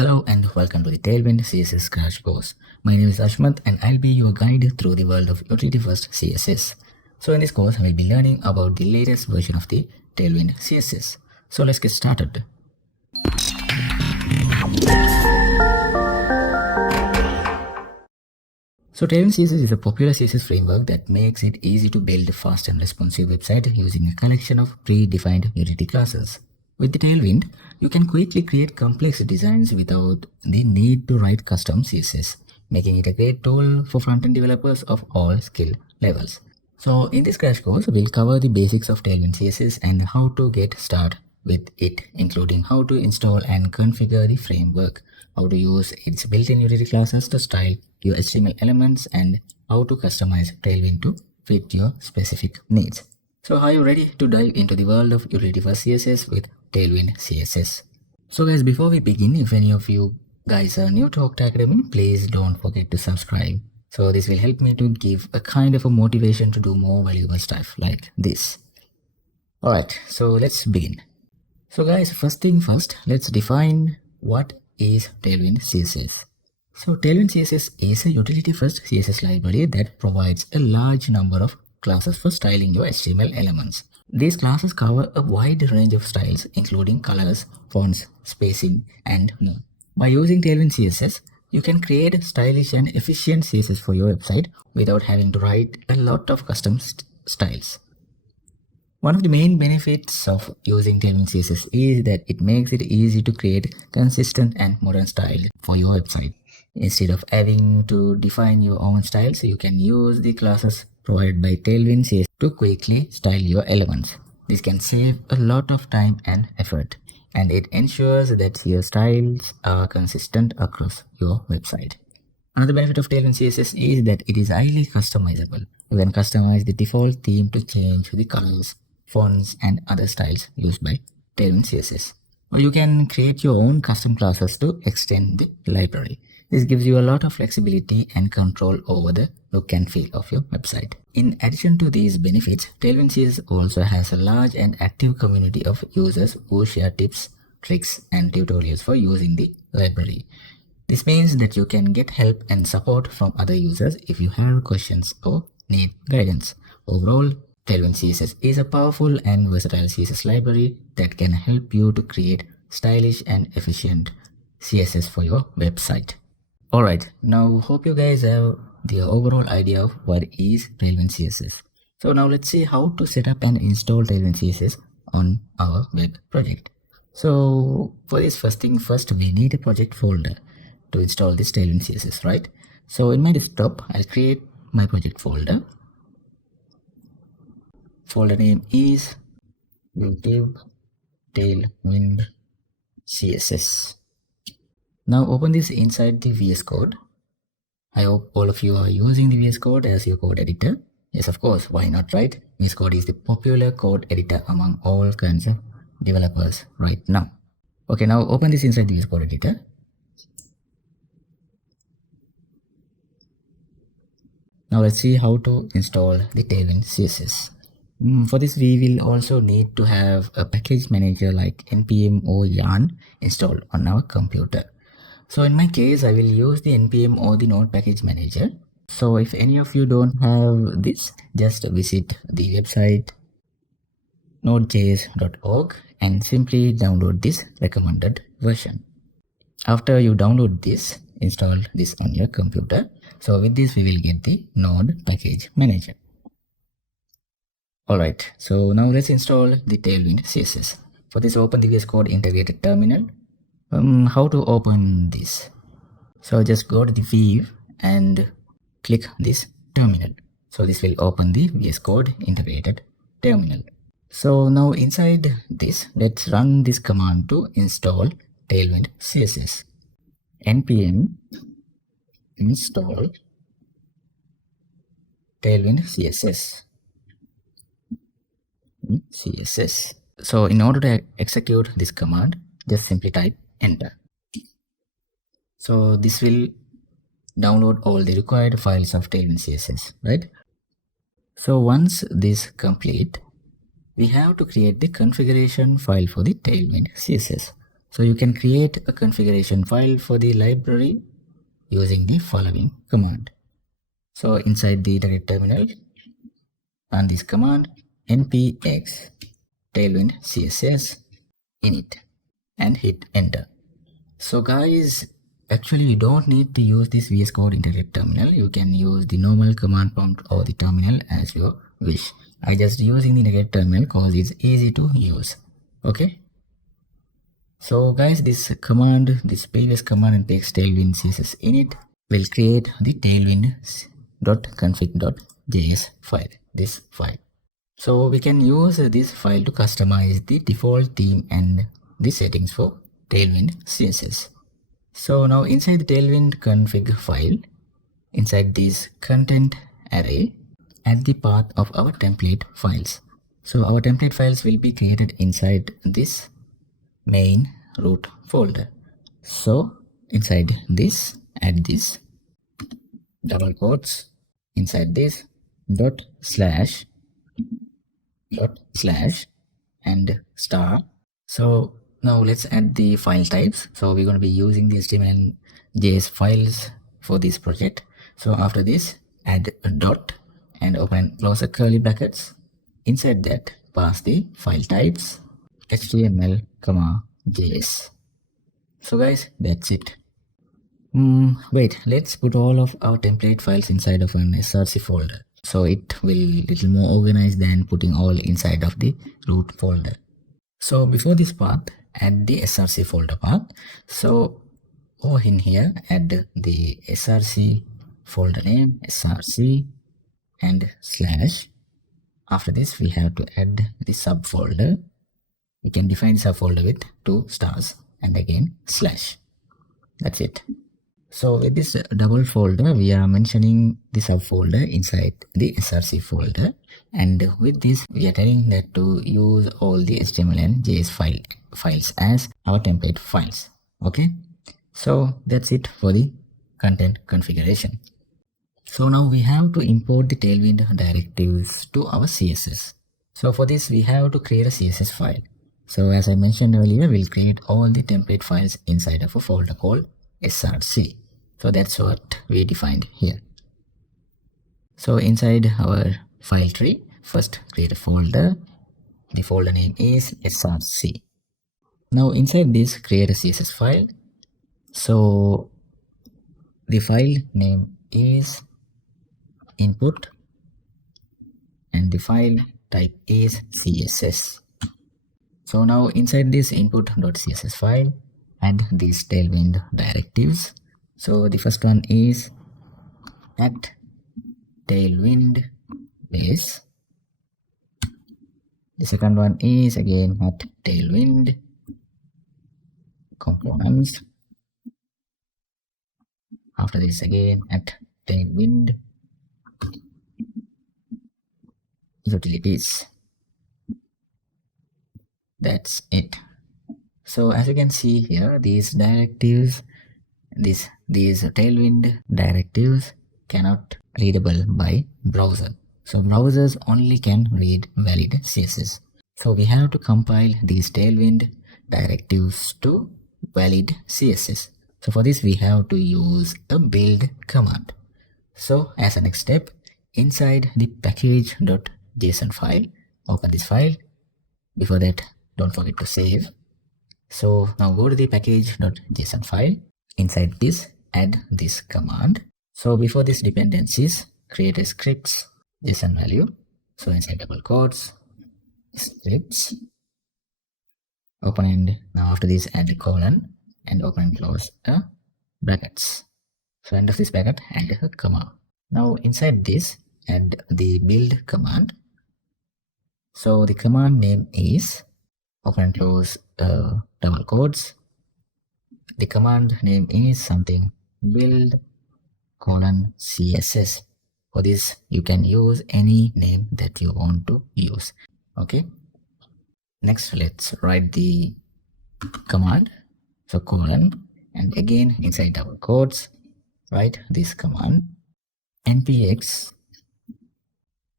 Hello and welcome to the Tailwind CSS Crash Course. My name is Ashmat and I'll be your guide through the world of utility-first CSS. So in this course, I will be learning about the latest version of the Tailwind CSS. So let's get started. So Tailwind CSS is a popular CSS framework that makes it easy to build a fast and responsive website using a collection of predefined utility classes. With the Tailwind, you can quickly create complex designs without the need to write custom CSS, making it a great tool for front-end developers of all skill levels. So in this crash course, we'll cover the basics of Tailwind CSS and how to get started with it, including how to install and configure the framework, how to use its built-in utility classes to style your HTML elements, and how to customize Tailwind to fit your specific needs. So are you ready to dive into the world of utility-first CSS with Tailwind CSS? So guys, before we begin, if any of you guys are new to Octa Academy, please don't forget to subscribe. So this will help me to give a kind of a motivation to do more valuable stuff like this. Alright, so let's begin. So guys, first thing first, let's define what is Tailwind CSS. So Tailwind CSS is a utility-first CSS library that provides a large number of classes for styling your HTML elements. These classes cover a wide range of styles, including colors, fonts, spacing, and more. By using Tailwind CSS, you can create stylish and efficient CSS for your website without having to write a lot of custom styles. One of the main benefits of using Tailwind CSS is that it makes it easy to create consistent and modern style for your website. Instead of having to define your own styles, you can use the classes provided by Tailwind CSS to quickly style your elements. This can save a lot of time and effort, and it ensures that your styles are consistent across your website. Another benefit of Tailwind CSS is that it is highly customizable. You can customize the default theme to change the colors, fonts, and other styles used by Tailwind CSS. Or you can create your own custom classes to extend the library. This gives you a lot of flexibility and control over the look and feel of your website. In addition to these benefits, Tailwind CSS also has a large and active community of users who share tips, tricks, and tutorials for using the library. This means that you can get help and support from other users if you have questions or need guidance. Overall, Tailwind CSS is a powerful and versatile CSS library that can help you to create stylish and efficient CSS for your website. Alright, now hope you guys have the overall idea of what is Tailwind CSS. So now let's see how to set up and install Tailwind CSS on our web project. So for this, first thing first, we need a project folder to install this Tailwind CSS, right? So in my desktop, I'll create my project folder. Folder name is YouTube Tailwind CSS. Now open this inside the VS Code. I hope all of you are using the VS Code as your code editor. Yes, of course, why not, right? VS Code is the popular code editor among all kinds of developers right now. Okay, now open this inside the VS Code editor. Now let's see how to install the Tailwind CSS. For this, we will also need to have a package manager like npm or yarn installed on our computer. So in my case, I will use the npm or the node package manager. So if any of you don't have this, just visit the website nodejs.org and simply download this recommended version. After you download this, install this on your computer. So with this, we will get the node package manager. Alright, so now let's install the Tailwind CSS. For this, open the VS Code integrated terminal. How to open this? So just go to the view and click this terminal. So this will open the VS Code integrated terminal. So now inside this, let's run this command to install Tailwind CSS. npm install Tailwind CSS. So in order to execute this command, just simply type enter. So this will download all the required files of Tailwind CSS, right? So once this complete, we have to create the configuration file for the Tailwind CSS. So you can create a configuration file for the library using the following command. So inside the direct terminal, run this command npx tailwind css init and hit enter. So guys, actually you don't need to use this VS Code in direct terminal. You can use the normal command prompt or the terminal as you wish. I just using the direct terminal because it's easy to use. Okay. So guys, this command, this previous command npx tailwind css init will create the tailwind.config.js file, this file. So we can use this file to customize the default theme and the settings for Tailwind CSS. So now inside the Tailwind config file, inside this content array, add the path of our template files. So our template files will be created inside this main root folder. So inside this, add this double quotes, inside this dot slash and star. So now let's add the file types. So we're going to be using the HTML and JS files for this project. So after this, add a dot and open and close the curly brackets. Inside that, pass the file types HTML, JS. So guys, that's it. Wait, let's put all of our template files inside of an src folder. So it will little more organized than putting all inside of the root folder. So before this path, add the src folder path. So over in here, add the src folder name, src and slash. After this, we have to add the subfolder. We can define subfolder with 2 stars and again slash. That's it. So with this double folder, we are mentioning the subfolder inside the src folder, and with this we are telling that to use all the HTML and JS files as our template files. Okay, so that's it for the content configuration. So now we have to import the Tailwind directives to our CSS. So for this we have to create a CSS file. So as I mentioned earlier, we'll create all the template files inside of a folder called src. So that's what we defined here. So inside our file tree, first create a folder. The folder name is src. Now inside this, create a CSS file. So the file name is input and the file type is CSS. So now inside this input.css file, add these Tailwind directives. So the first one is at Tailwind base. The second one is again at Tailwind components. After this again at Tailwind utilities. That's it. So as you can see here, these directives, these Tailwind directives cannot readable by browser. So browsers only can read valid CSS. So we have to compile these Tailwind directives to valid CSS. So for this we have to use a build command. So as a next step, inside the package.json file, open this file. Before that, don't forget to save. So now go to the package.json file. Inside this, add this command. So before this dependencies, create a scripts JSON value. So inside double quotes, scripts, open and now after this add a colon and open and close brackets. So end of this bracket, add a comma. Now inside this, add the build command. So the command name is open and close double quotes. The command name is something build colon CSS. For this you can use any name that you want to use. Okay, next let's write the command. So colon and again inside double quotes write this command npx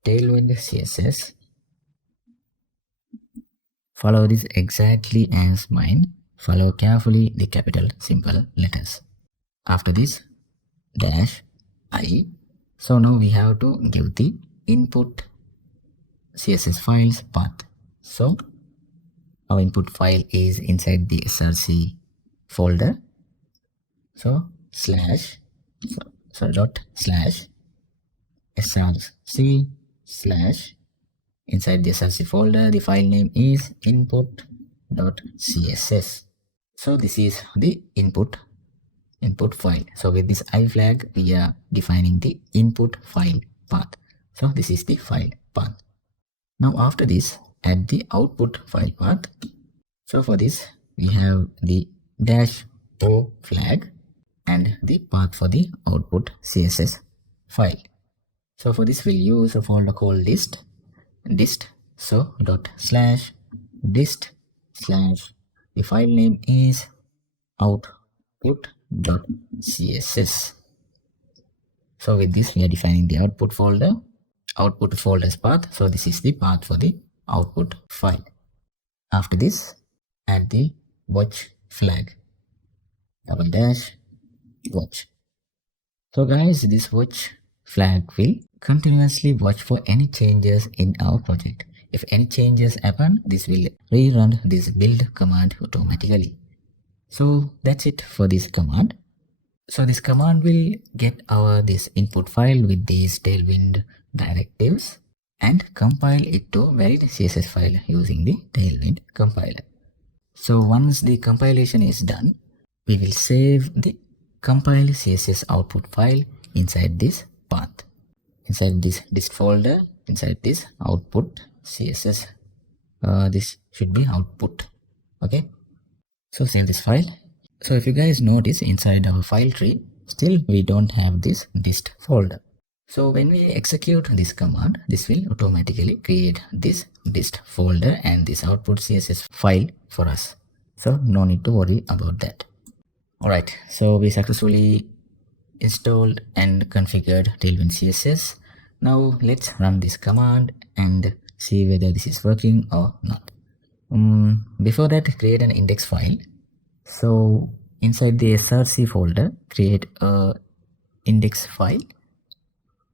tailwind CSS. Follow this exactly as mine. follow carefully the capital simple letters. After this, dash I. So now we have to give the input CSS files path. So our input file is inside the src folder. So slash, sorry, dot slash src slash, inside the src folder the file name is input.css. So this is the input file. So with this I flag we are defining the input file path. So this is the file path. Now after this, add the output file path. So for this we have the dash o flag and the path for the output CSS file. So for this we'll use a folder called dist. So dot slash dist slash, the file name is output.css. So with this we are defining the output folder's path. So this is the path for the output file. After this, add the watch flag, double dash watch. So guys, this watch flag will continuously watch for any changes in our project. If any changes happen, this will rerun this build command automatically. So that's it for this command. So this command will get this input file with these Tailwind directives and compile it to valid CSS file using the Tailwind compiler. So once the compilation is done, we will save the compiled CSS output file inside this path, inside this dist folder, inside this output CSS. This should be output. Okay, so save this file. So if you guys notice, inside our file tree still we don't have this dist folder. So when we execute this command, this will automatically create this dist folder and this output CSS file for us. So no need to worry about that. Alright, so we successfully installed and configured Tailwind CSS. Now let's run this command and see whether this is working or not. Before that, create an index file. So inside the src folder, create a index file.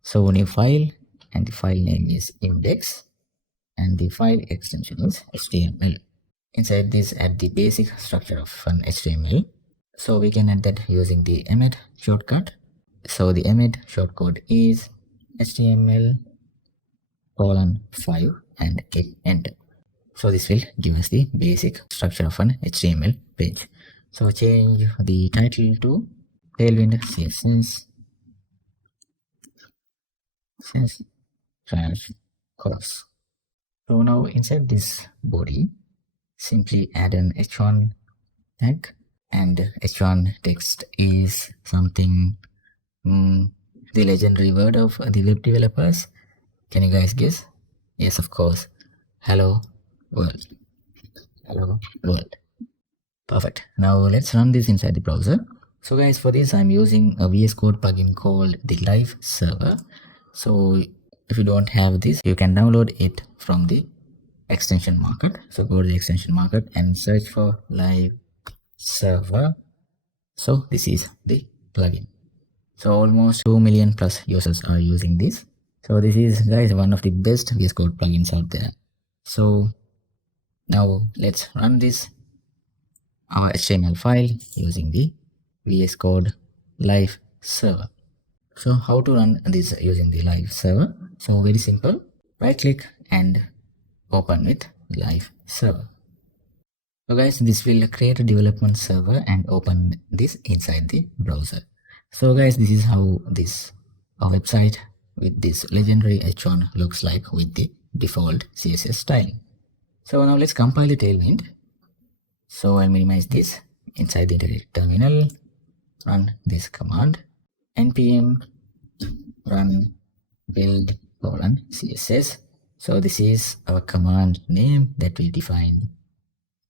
So new file, and the file name is index and the file extension is HTML. Inside this, add the basic structure of an HTML. So we can add that using the emmet shortcut. So the emmet shortcode is HTML:5 and hit enter. So this will give us the basic structure of an HTML page. So change the title to Tailwind CSS crash course. So now inside this body, simply add an h1 tag, and h1 text is something, the legendary word of the web developers. Can you guys guess? Yes, of course. Hello world. Hello world. Perfect. Now let's run this inside the browser. So guys, for this I'm using a VS Code plugin called the Live Server. So if you don't have this, you can download it from the extension market. So go to the extension market and search for Live Server. So this is the plugin. So almost 2 million plus users are using this. So this is, guys, one of the best VS Code plugins out there. So now let's run this our HTML file using the VS Code Live Server. So how to run this using the Live Server? So very simple. Right click and open with Live Server. So guys, this will create a development server and open this inside the browser. So guys, this is how this website with this legendary h1 looks like with the default CSS style. So now let's compile the Tailwind. So I'll minimize this. Inside the terminal, run this command, npm run build :css. So this is our command name that we defined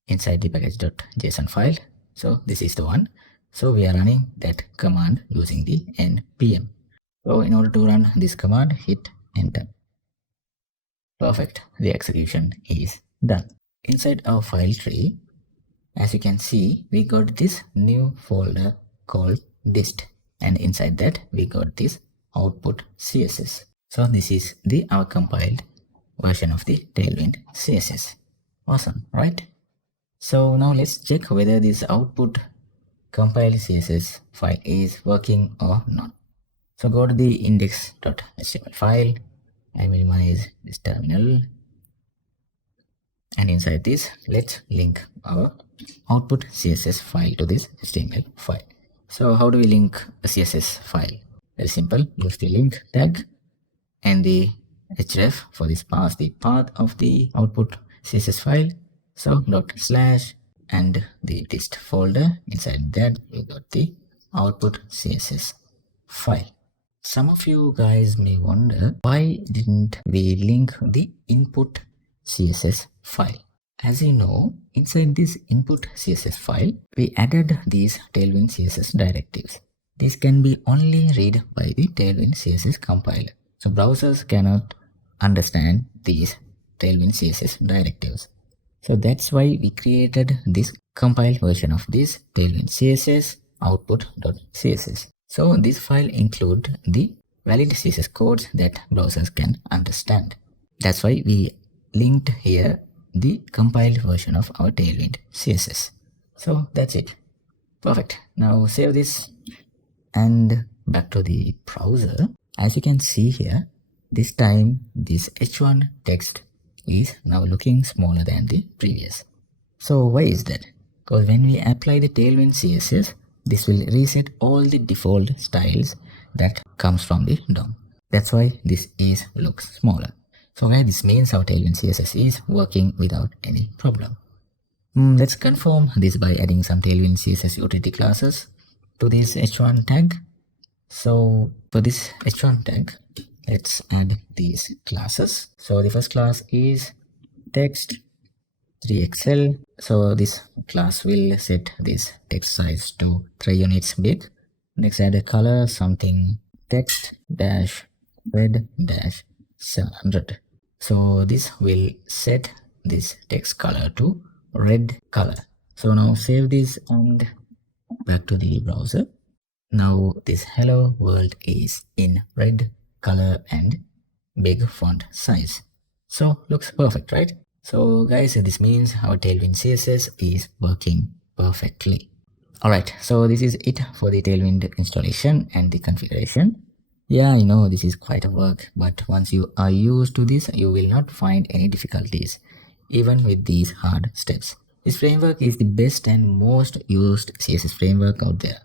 inside the package.json file. So this is the one. So we are running that command using the npm. So in order to run this command, hit enter. Perfect. The execution is done. Inside our file tree, as you can see, we got this new folder called dist, and inside that we got this output CSS. So this is the our compiled version of the Tailwind CSS. Awesome, right? So now let's check whether this output compiled CSS file is working or not. So go to the index.html file. I minimize this terminal, and inside this let's link our output CSS file to this HTML file. So how do we link a CSS file? Very simple. Use the link tag and the href for this pass the path of the output CSS file. So dot slash and the dist folder. Inside that we got the output CSS file. Some of you guys may wonder, why didn't we link the input CSS file? As you know, inside this input CSS file, we added these Tailwind CSS directives. These can be only read by the Tailwind CSS compiler. So browsers cannot understand these Tailwind CSS directives. So that's why we created this compiled version of this Tailwind CSS output.css. So this file includes the valid CSS codes that browsers can understand. That's why we linked here the compiled version of our Tailwind CSS. So that's it. Perfect. Now save this and back to the browser. As you can see here, this time this h1 text is now looking smaller than the previous. So why is that? Because when we apply the Tailwind CSS, this will reset all the default styles that comes from the DOM. That's why this looks smaller. So guys, this means our Tailwind CSS is working without any problem. Let's confirm this by adding some Tailwind CSS utility classes to this h1 tag. So for this h1 tag, let's add these classes. So the first class is text 3xl. So this class will set this text size to 3 units big. Next, add a color, something text dash red dash 700. So this will set this text color to red color. So now save this and back to the browser. Now this hello world is in red color and big font size. So looks perfect, right? So guys, this means our Tailwind CSS is working perfectly. Alright, so this is it for the Tailwind installation and the configuration. Yeah, I know this is quite a work, but once you are used to this, you will not find any difficulties, even with these hard steps. This framework is the best and most used CSS framework out there.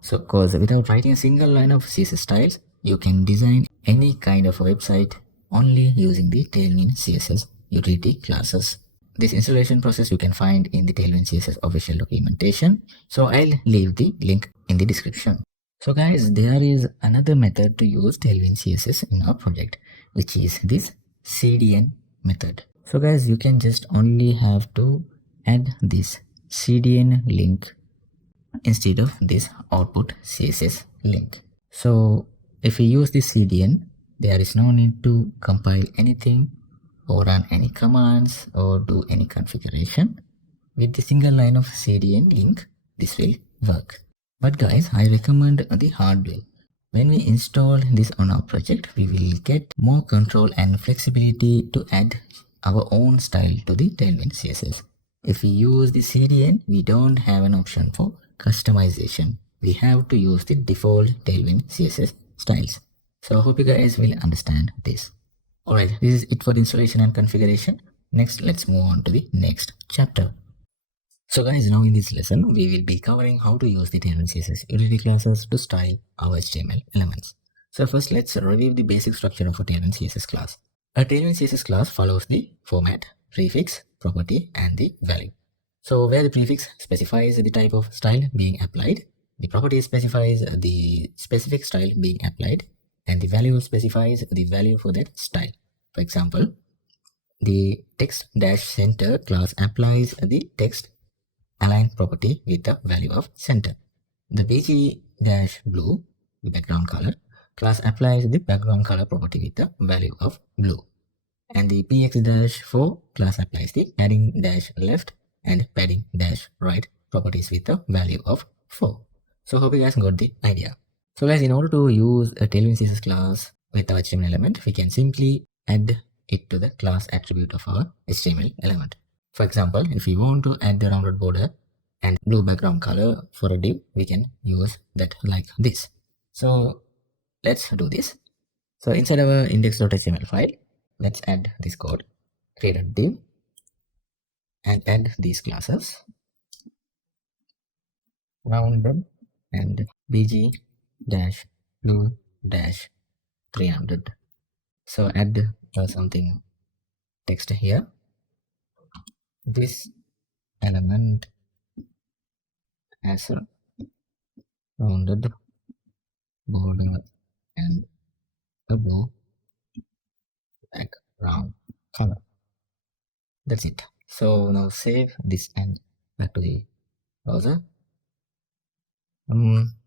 So, cause without writing a single line of CSS styles, you can design any kind of website only using the Tailwind CSS utility classes. This installation process you can find in the Tailwind CSS official documentation. So I'll leave the link in the description. So guys, there is another method to use Tailwind CSS in our project, which is this CDN method. So guys, you can just only have to add this CDN link instead of this output CSS link. So if we use this CDN, there is no need to compile anything or run any commands or do any configuration. With the single line of CDN link, this will work. But guys, I recommend the hard way. When we install this on our project, we will get more control and flexibility to add our own style to the Tailwind CSS. If we use the CDN, we don't have an option for customization. We have to use the default Tailwind CSS styles. So I hope you guys will understand this. Alright, this is it for the installation and configuration. Next, let's move on to the next chapter. So guys, now in this lesson, we will be covering how to use the Tailwind CSS utility classes to style our HTML elements. So first, let's review the basic structure of a Tailwind CSS class. A Tailwind CSS class follows the format, prefix, property, and the value. So where the prefix specifies the type of style being applied, the property specifies the specific style being applied, and the value specifies the value for that style. For example, the text-center class applies the text align property with the value of center. The bg-blue, the background color, class applies the background color property with the value of blue. And the px-4 class applies the padding-left and padding dash right properties with a value of 4. So hope you guys got the idea. So guys, in order to use a Tailwind CSS class with our HTML element, we can simply add it to the class attribute of our HTML element. For example, if we want to add the rounded border and blue background color for a div, we can use that like this. So let's do this. So inside our index.html file, let's add this code, create a div and add these classes, rounded and bg dash blue dash 300. So add something text here. This element has a rounded border and a blue background color. That's it. So now save this and back to the browser.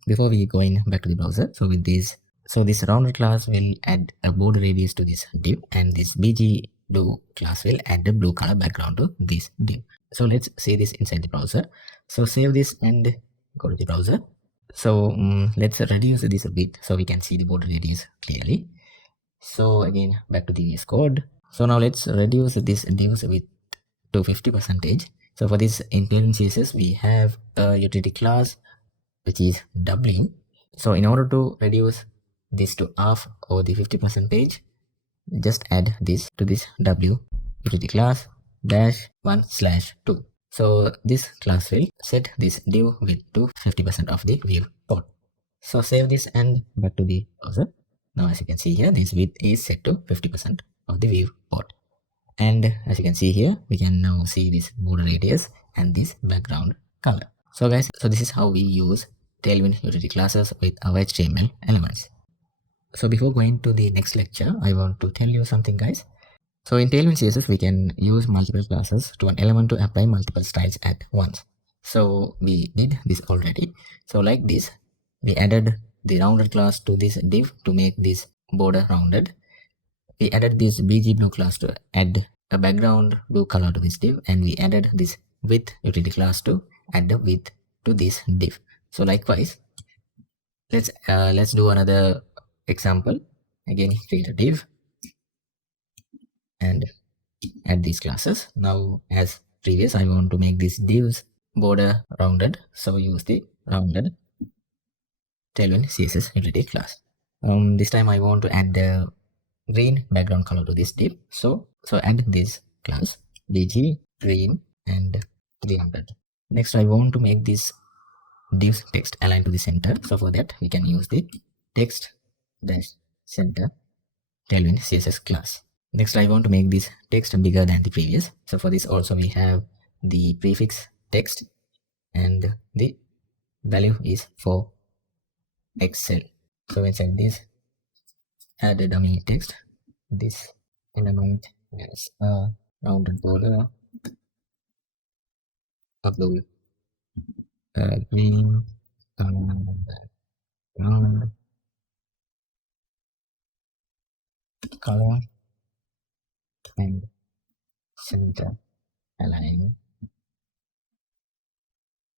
Before we going back to the browser, so with this, so this rounded class will add a border radius to this div, and this bg do class will add the blue color background to this div. So let's see this inside the browser. So save this and go to the browser. So let's reduce this a bit so we can see the border radius clearly. So again, back to the VS Code. So now let's reduce this divs with to 50%. So for this in Tailwind CSS, we have a utility class which is doubling. So in order to reduce this to half or the 50%, just add this to this w utility class dash 1/2. So this class will set this div width to 50% of the viewport. So save this and back to the browser. Now as you can see here, this width is set to 50% of the viewport. And as you can see here, we can now see this border radius and this background color. So guys, so this is how we use Tailwind utility classes with our HTML elements. So before going to the next lecture, I want to tell you something guys. So in Tailwind CSS, we can use multiple classes to an element to apply multiple styles at once. So we did this already. So like this, we added the rounded class to this div to make this border rounded. We added this bg blue class to add a background blue color to this div, and we added this width utility class to add the width to this div. So likewise, let's do another example. Again, create a div and add these classes. Now as previous, I want to make this divs border rounded, so use the rounded Tailwind CSS utility class. This time I want to add the green background color to this div, so add this class bg green and 300. Next I want to make this div's text align to the center, so for that we can use the text dash center Tailwind CSS class. Next I want to make this text bigger than the previous, so for this also we have the prefix text and the value is for Excel. So inside this, add a dummy text. This element has a rounded border, a blue green background color and center align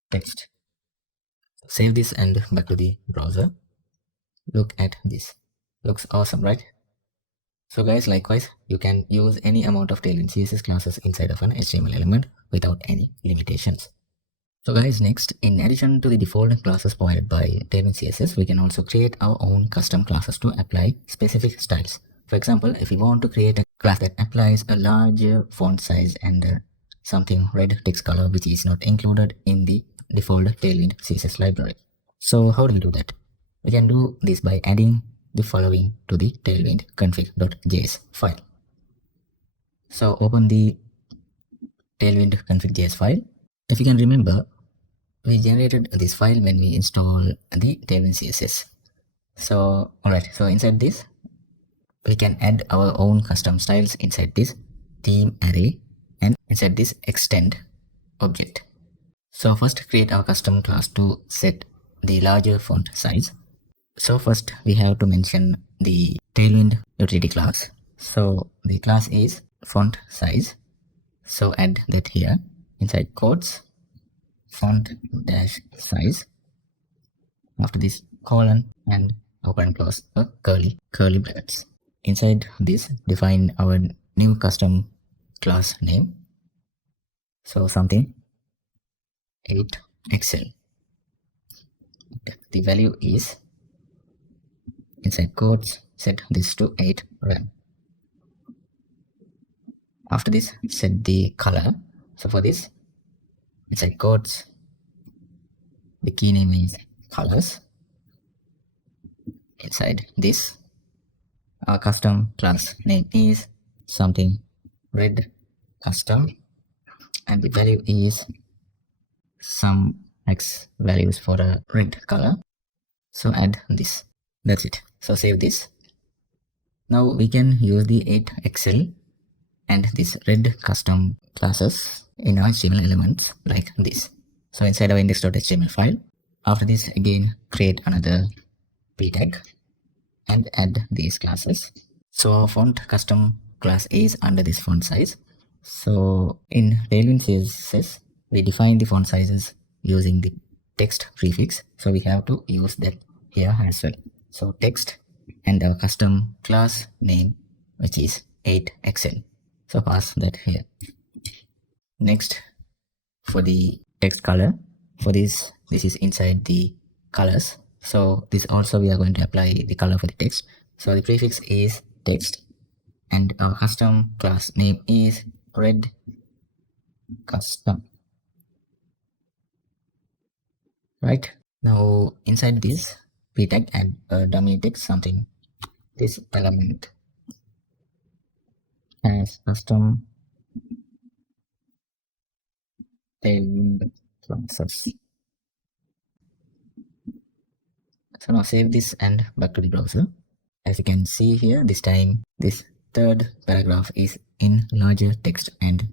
text. Save this and back to the browser. Look at this. Looks awesome, right? So guys, likewise, you can use any amount of Tailwind CSS classes inside of an HTML element without any limitations. So guys, next, in addition to the default classes provided by Tailwind CSS, we can also create our own custom classes to apply specific styles. For example, if we want to create a class that applies a larger font size and something red text color which is not included in the default Tailwind CSS library. So how do we do that? We can do this by adding the following to the tailwind config.js file. So open the tailwind config.js file. If you can remember, we generated this file when we install the Tailwind CSS. So alright, so inside this we can add our own custom styles inside this theme array and inside this extend object. So first create our custom class to set the larger font size. So first we have to mention the Tailwind utility class. So the class is font size. So add that here. inside quotes, font dash size, after this colon and open and close a curly brackets. Inside this, define our new custom class name. So something 8 Excel. The value is inside quotes, set this to 8 rem. After this, set the color. So for this, inside quotes, the key name is colors. Inside this, our custom class name is something red custom, and the value is some X values for a red color. So add this. That's it. So save this. Now we can use the 8 Excel and this red custom classes in our HTML elements like this. So inside our index.html file, after this again create another p tag and add these classes. So our font custom class is under this font size. So in Tailwind CSS, we define the font sizes using the text prefix. So we have to use that here as well. So text and our custom class name, which is 8 Excel. So pass that here. Next, for the text color, for this is inside the colors. So this also we are going to apply the color for the text. So the prefix is text and our custom class name is red custom. Right, now inside this p tag add a dummy text, something this element has custom Tailwind classes. So now save this and back to the browser. As you can see here, this time this third paragraph is in larger text and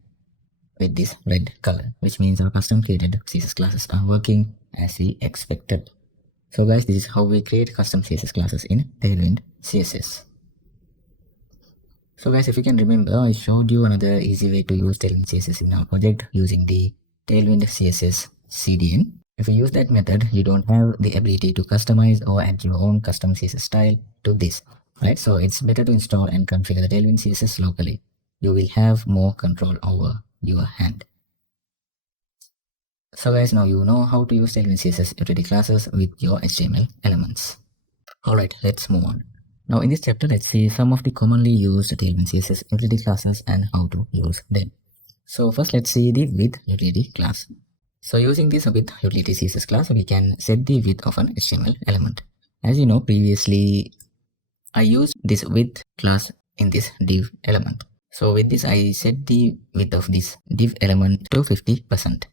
with this red color, which means our custom created CSS classes are working as we expected. So guys, this is how we create custom CSS classes in Tailwind CSS. So guys, if you can remember, I showed you another easy way to use Tailwind CSS in our project using the Tailwind CSS CDN. If you use that method, you don't have the ability to customize or add your own custom CSS style to this, right? So it's better to install and configure the Tailwind CSS locally. You will have more control over your hand. So guys, now you know how to use Tailwind CSS utility classes with your HTML elements. Alright, let's move on. Now in this chapter, let's see some of the commonly used Tailwind CSS utility classes and how to use them. So first, let's see the width utility class. So using this width utility CSS class, we can set the width of an HTML element. As you know, previously I used this width class in this div element. So with this, I set the width of this div element to 50%.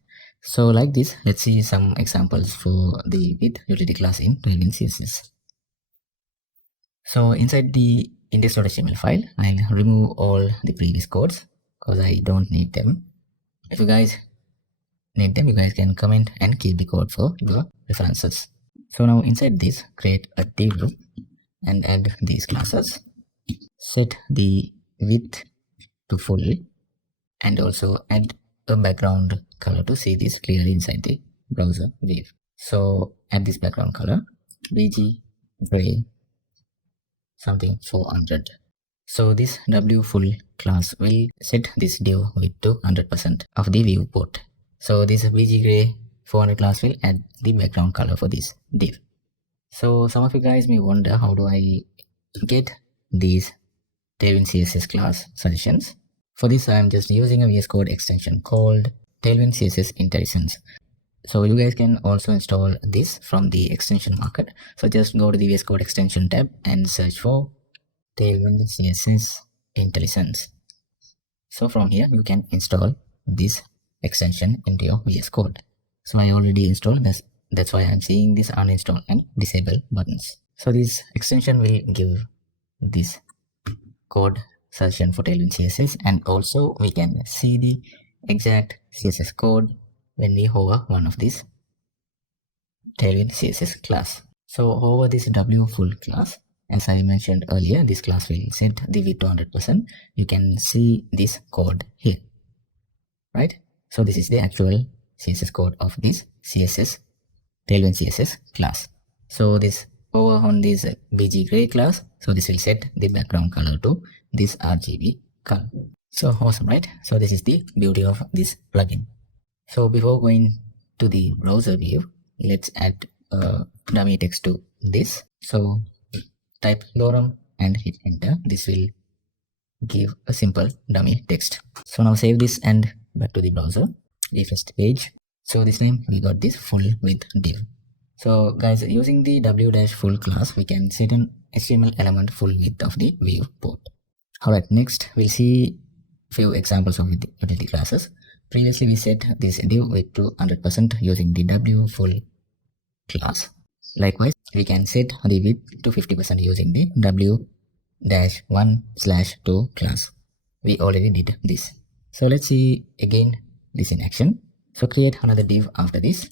So like this, let's see some examples for the width utility class in Tailwind CSS. So inside the index.html file, I'll remove all the previous codes because I don't need them. If you guys need them, you guys can comment and keep the code for your references. So now inside this, create a div and add these classes. Set the width to full and also add a background color to see this clearly inside the browser view. So add this background color, BG gray, something 400. So this W full class will set this div width to 100% of the viewport. So this BG gray 400 class will add the background color for this div. So some of you guys may wonder, how do I get these Tailwind CSS class suggestions? For this, I am just using a VS Code extension called Tailwind CSS Intelligence. So you guys can also install this from the extension market. So just go to the VS Code extension tab and search for Tailwind CSS Intelligence. So from here, you can install this extension into your VS Code. So I already installed this. That's why I'm seeing this uninstall and disable buttons. So this extension will give this code suggestion for Tailwind CSS, and also we can see the exact CSS code when we hover one of these Tailwind CSS class. So hover this W full class. As I mentioned earlier, this class will set the width to 100%. You can see this code here, right? So this is the actual CSS code of this CSS Tailwind CSS class. So this over on this BG gray class, so this will set the background color to this RGB color. So awesome, right? So this is the beauty of this plugin. So before going to the browser view, let's add dummy text to this. So type lorem and hit enter. This will give a simple dummy text. So now save this and back to the browser, refresh the page. So this time we got this full width div. So guys, using the w-full class, we can set an HTML element full width of the viewport. Alright, next we'll see few examples of utility classes. Previously we set this div width to 100% using the w full class. Likewise, we can set the width to 50% using the w-1/2 class. We already did this. So let's see again this in action. So create another div after this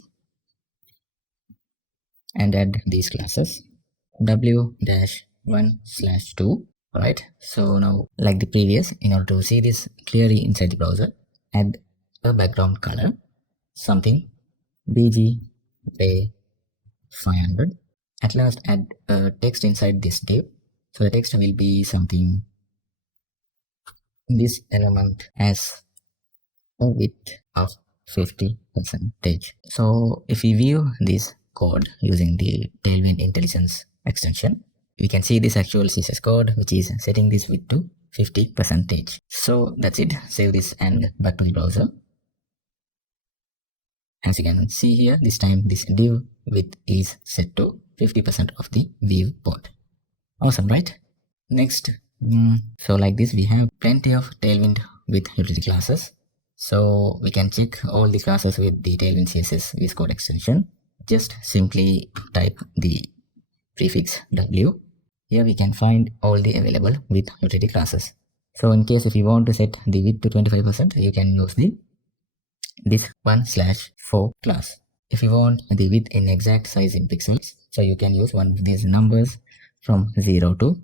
and add these classes w-1/2. Alright, so now like the previous, in order to see this clearly inside the browser, add a background color, something bg gray 500. At last add a text inside this div. So the text will be something, this element has a width of 50%. So if we view this code using the Tailwind Intelligence extension, we can see this actual CSS code which is setting this width to 50%. So that's it. Save this and back to the browser. As you can see here, this time this div width is set to 50% of the viewport. Awesome, right? Next, so like this, we have plenty of Tailwind with utility classes. So we can check all the classes with the Tailwind CSS VS Code extension. Just simply type the prefix w. Here we can find all the available with utility classes. So in case if you want to set the width to 25%, you can use this 1/4 class. If you want the width in exact size in pixels, so you can use one of these numbers from 0 to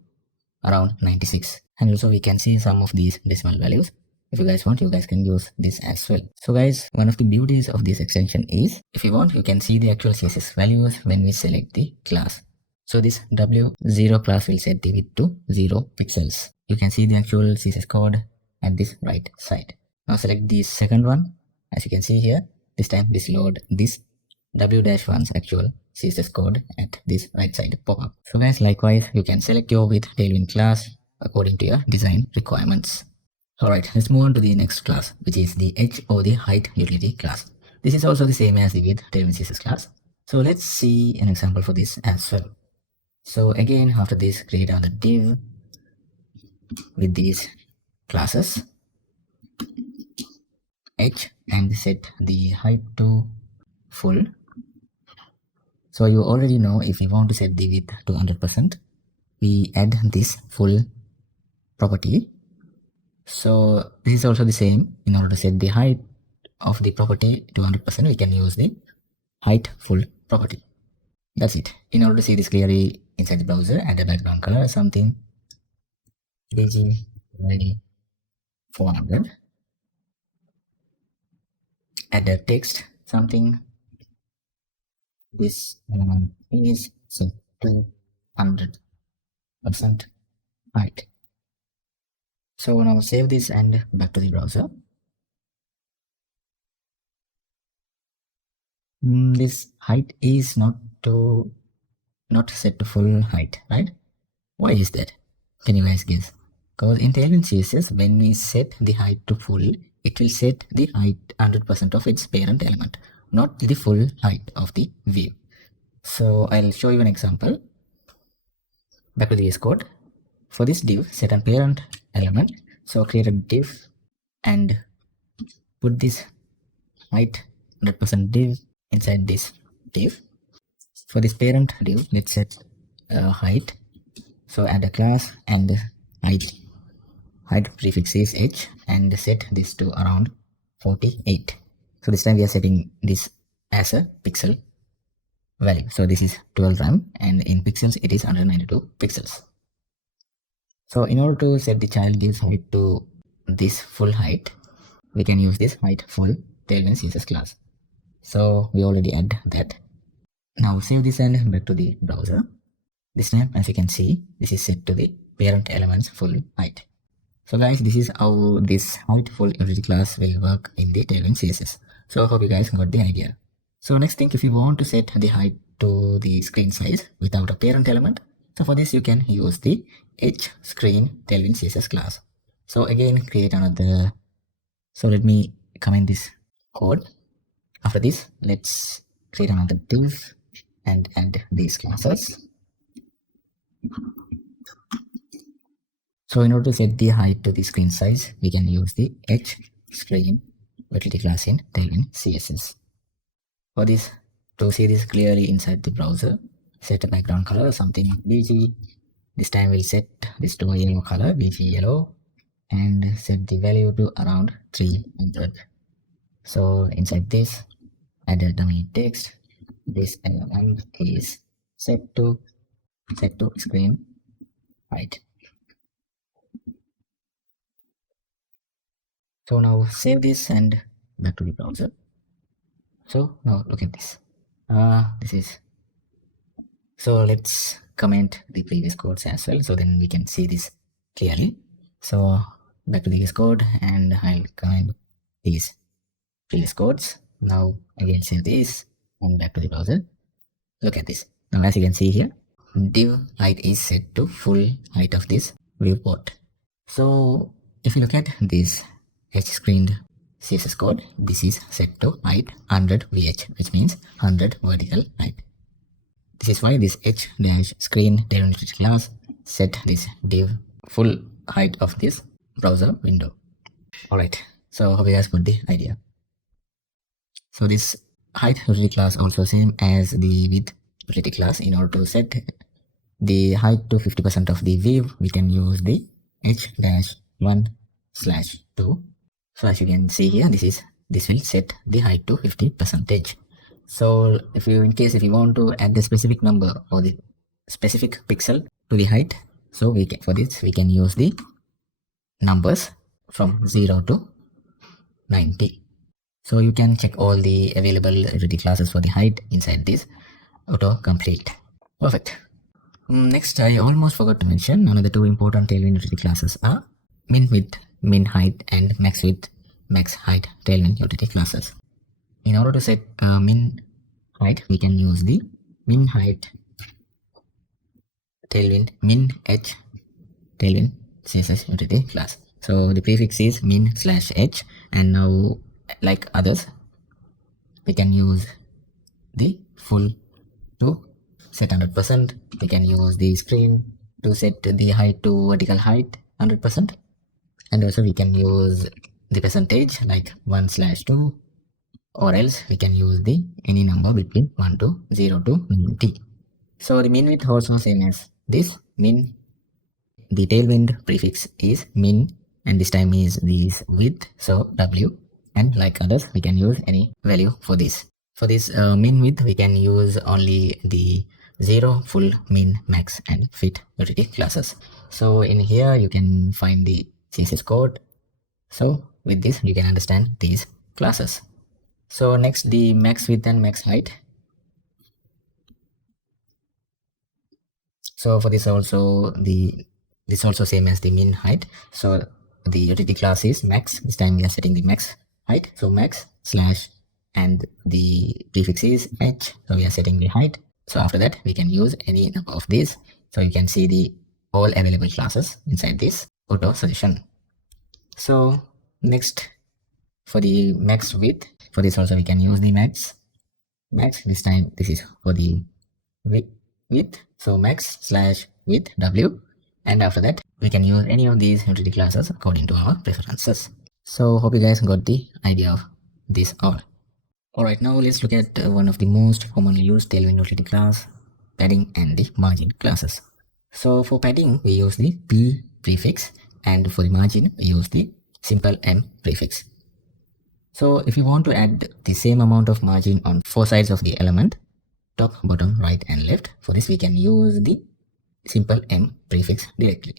around 96. And also we can see some of these decimal values. If you guys want, you guys can use this as well. So guys, one of the beauties of this extension is, if you want, you can see the actual CSS values when we select the class. So this w0 class will set the width to 0 pixels. You can see the actual CSS code at this right side. Now select the second one. As you can see here, this time this load this w-1's actual CSS code at this right side pop-up. So guys, likewise, you can select your with Tailwind class according to your design requirements. Alright, let's move on to the next class, which is the edge or the height utility class. This is also the same as the with Tailwind CSS class. So let's see an example for this as well. So again, after this, create another div with these classes edge and set the height to full. So you already know, if we want to set the width to 100%, we add this full property. So this is also the same. In order to set the height of the property to 100%, we can use the height full property. That's it. In order to see this clearly inside the browser, add a background color, something bg ready 400. Add a text, something this element is set to 100% height. So now save this and back to the browser. This height is not set to full height, right? Why is that? Can you guys guess? Because in Tailwind CSS, when we set the height to full, it will set the height 100% of its parent element, not the full height of the view. So I'll show you an example. Back to the VS Code. For this div, set a parent element. So create a div and put this height 100% div inside this div. For this parent div, let's set height. So add a class and height prefix is h and set this to around 48. So this time we are setting this as a pixel value. So this is 12 RAM and in pixels it is 192 pixels. So in order to set the child div's height to this full height, we can use this height full Tailwind CSS class. So we already add that. Now save this and back to the browser. This time, as you can see, this is set to the parent element's full height. So guys, this is how this height full utility class will work in the Tailwind CSS. So I hope you guys got the idea. So next thing, if you want to set the height to the screen size without a parent element, so for this you can use the H screen Tailwind CSS class. So again, create another. So let me comment this code. After this, let's create another div and add these classes. So in order to set the height to the screen size, we can use the H screen utility class in Tailwind CSS. For this, to see this clearly inside the browser, set a background color, something BG. This time we'll set this to a yellow color, BG yellow, and set the value to around 300. So inside this, add a dummy text. This element is set to screen height. So now save this and back to the browser. So now look at this. This is. So let's comment the previous codes as well, so then we can see this clearly. So back to the VS Code and I'll comment these previous codes. Now again save this and back to the browser. Look at this. Now as you can see here, div height is set to full height of this viewport. So if you look at this H-screened CSS code, this is set to height 100 VH, which means 100 vertical height. This is why this H-screen Tailwind class set this div full height of this browser window. Alright, so hope you guys got the idea. So this height utility class also same as the width utility class. In order to set the height to 50% of the view, we can use the H-1/2. So as you can see here, this will set the height to 50%. So if you want to add the specific number or the specific pixel to the height, so for this we can use the numbers from 0 to 90. So you can check all the available utility classes for the height inside this autocomplete. Perfect. Next, I almost forgot to mention another two important Tailwind utility classes are min width, min height, and max width, max height Tailwind utility classes. In order to set min height, we can use the min height Tailwind min h Tailwind CSS utility class. So the prefix is min/h, and now like others, we can use the full to set 100%. We can use the screen to set the height to vertical height 100%, and also we can use the percentage like 1/2, or else we can use the any number between 1 to 0 to 90. So the min width also same as this min. The Tailwind prefix is min, and this time is this width, so w, and like others we can use any value for this. For this min width, we can use only the 0, full, min, max, and fit utility classes. So in here you can find the CSS code. So with this you can understand these classes. So next, the max width and max height. So for this also same as the min height. So the utility class is max. This time we are setting the max height. So max slash, and the prefix is h. So we are setting the height. So after that we can use any number of these. So you can see the all available classes inside this auto suggestion. So next, for the max width, for this also we can use the max. This time this is for the width. So max slash width w, and after that we can use any of these utility classes according to our preferences. So hope you guys got the idea of this all. Alright, now let's look at one of the most commonly used Tailwind utility class, padding and the margin classes. So for padding we use the p prefix, and for the margin we use the simple m prefix. So if you want to add the same amount of margin on 4 sides of the element, top, bottom, right, and left, for this we can use the simple m prefix directly.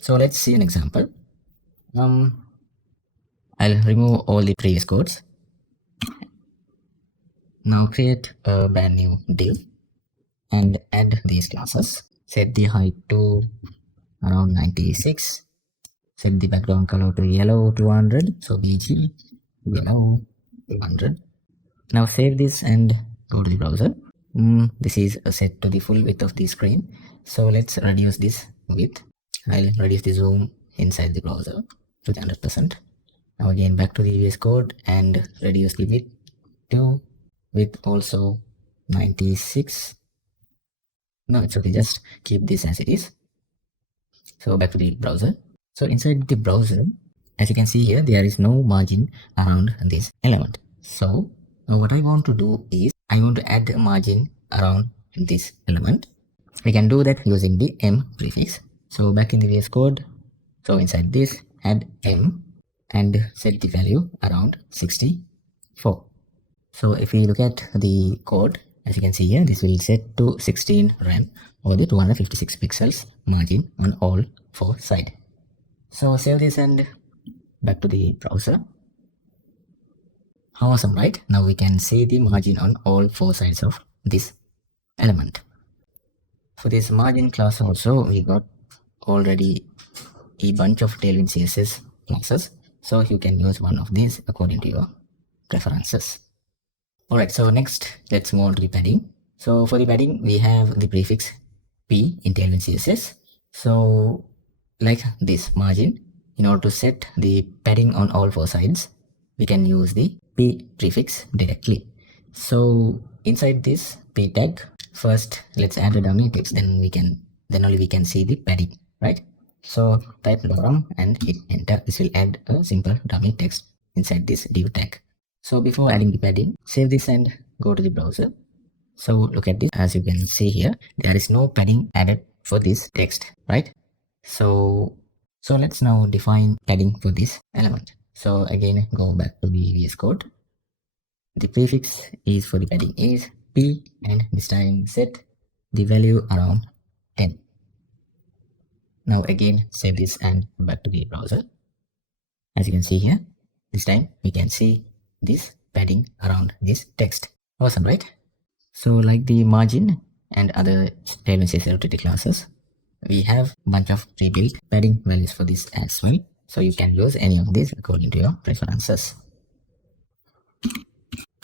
So let's see an example. I'll remove all the previous codes. Now create a brand new div and add these classes. Set the height to around 96. Set the background color to yellow 200. So BG yellow 200. Now save this and go to the browser. This is set to the full width of the screen. So let's reduce this width. I'll reduce the zoom inside the browser to the 100%. Now again back to the VS Code and reduce the width to width also 96. No, it's okay, just keep this as it is. So back to the browser. So inside the browser, as you can see here, there is no margin around this element. So now what I want to do is I want to add a margin around this element. We can do that using the M prefix. So back in the VS Code, so inside this add M and set the value around 64. So if we look at the code, as you can see here, this will set to 16 rem or the 256 pixels margin on all four sides. So save this and back to the browser. Awesome, right? Now we can see the margin on all four sides of this element. For this margin class also, we got already a bunch of Tailwind CSS classes. So you can use one of these according to your preferences. Alright, so next let's move on to the padding. So for the padding, we have the prefix P in Tailwind CSS. So like this margin, in order to set the padding on all four sides, we can use the P prefix directly. So inside this P tag, first let's add a dummy text, then only we can see the padding, right? So type lorem and hit enter. This will add a simple dummy text inside this div tag. So before adding the padding, save this and go to the browser. So look at this. As you can see here, there is no padding added for this text, right? So let's now define padding for this element. So again, go back to the VS Code. The prefix is for the padding is P, and this time set the value around 10. Now again, save this and back to the browser. As you can see here, this time we can see this padding around this text. Awesome, right? So like the margin and other Tailwind CSS classes, we have a bunch of pre-built padding values for this as well. So you can use any of these according to your preferences.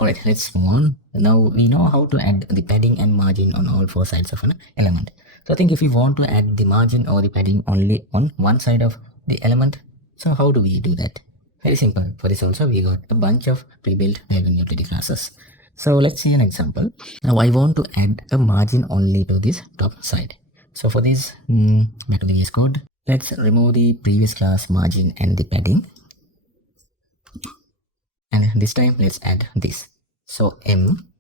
Alright, let's move on. Now we know how to add the padding and margin on all four sides of an element. So I think if we want to add the margin or the padding only on one side of the element, so how do we do that? Very simple. For this also, we got a bunch of pre-built Tailwind utility classes. So let's see an example. Now I want to add a margin only to this top side. So for this, back to the VS Code, let's remove the previous class margin and the padding. And this time let's add this. So M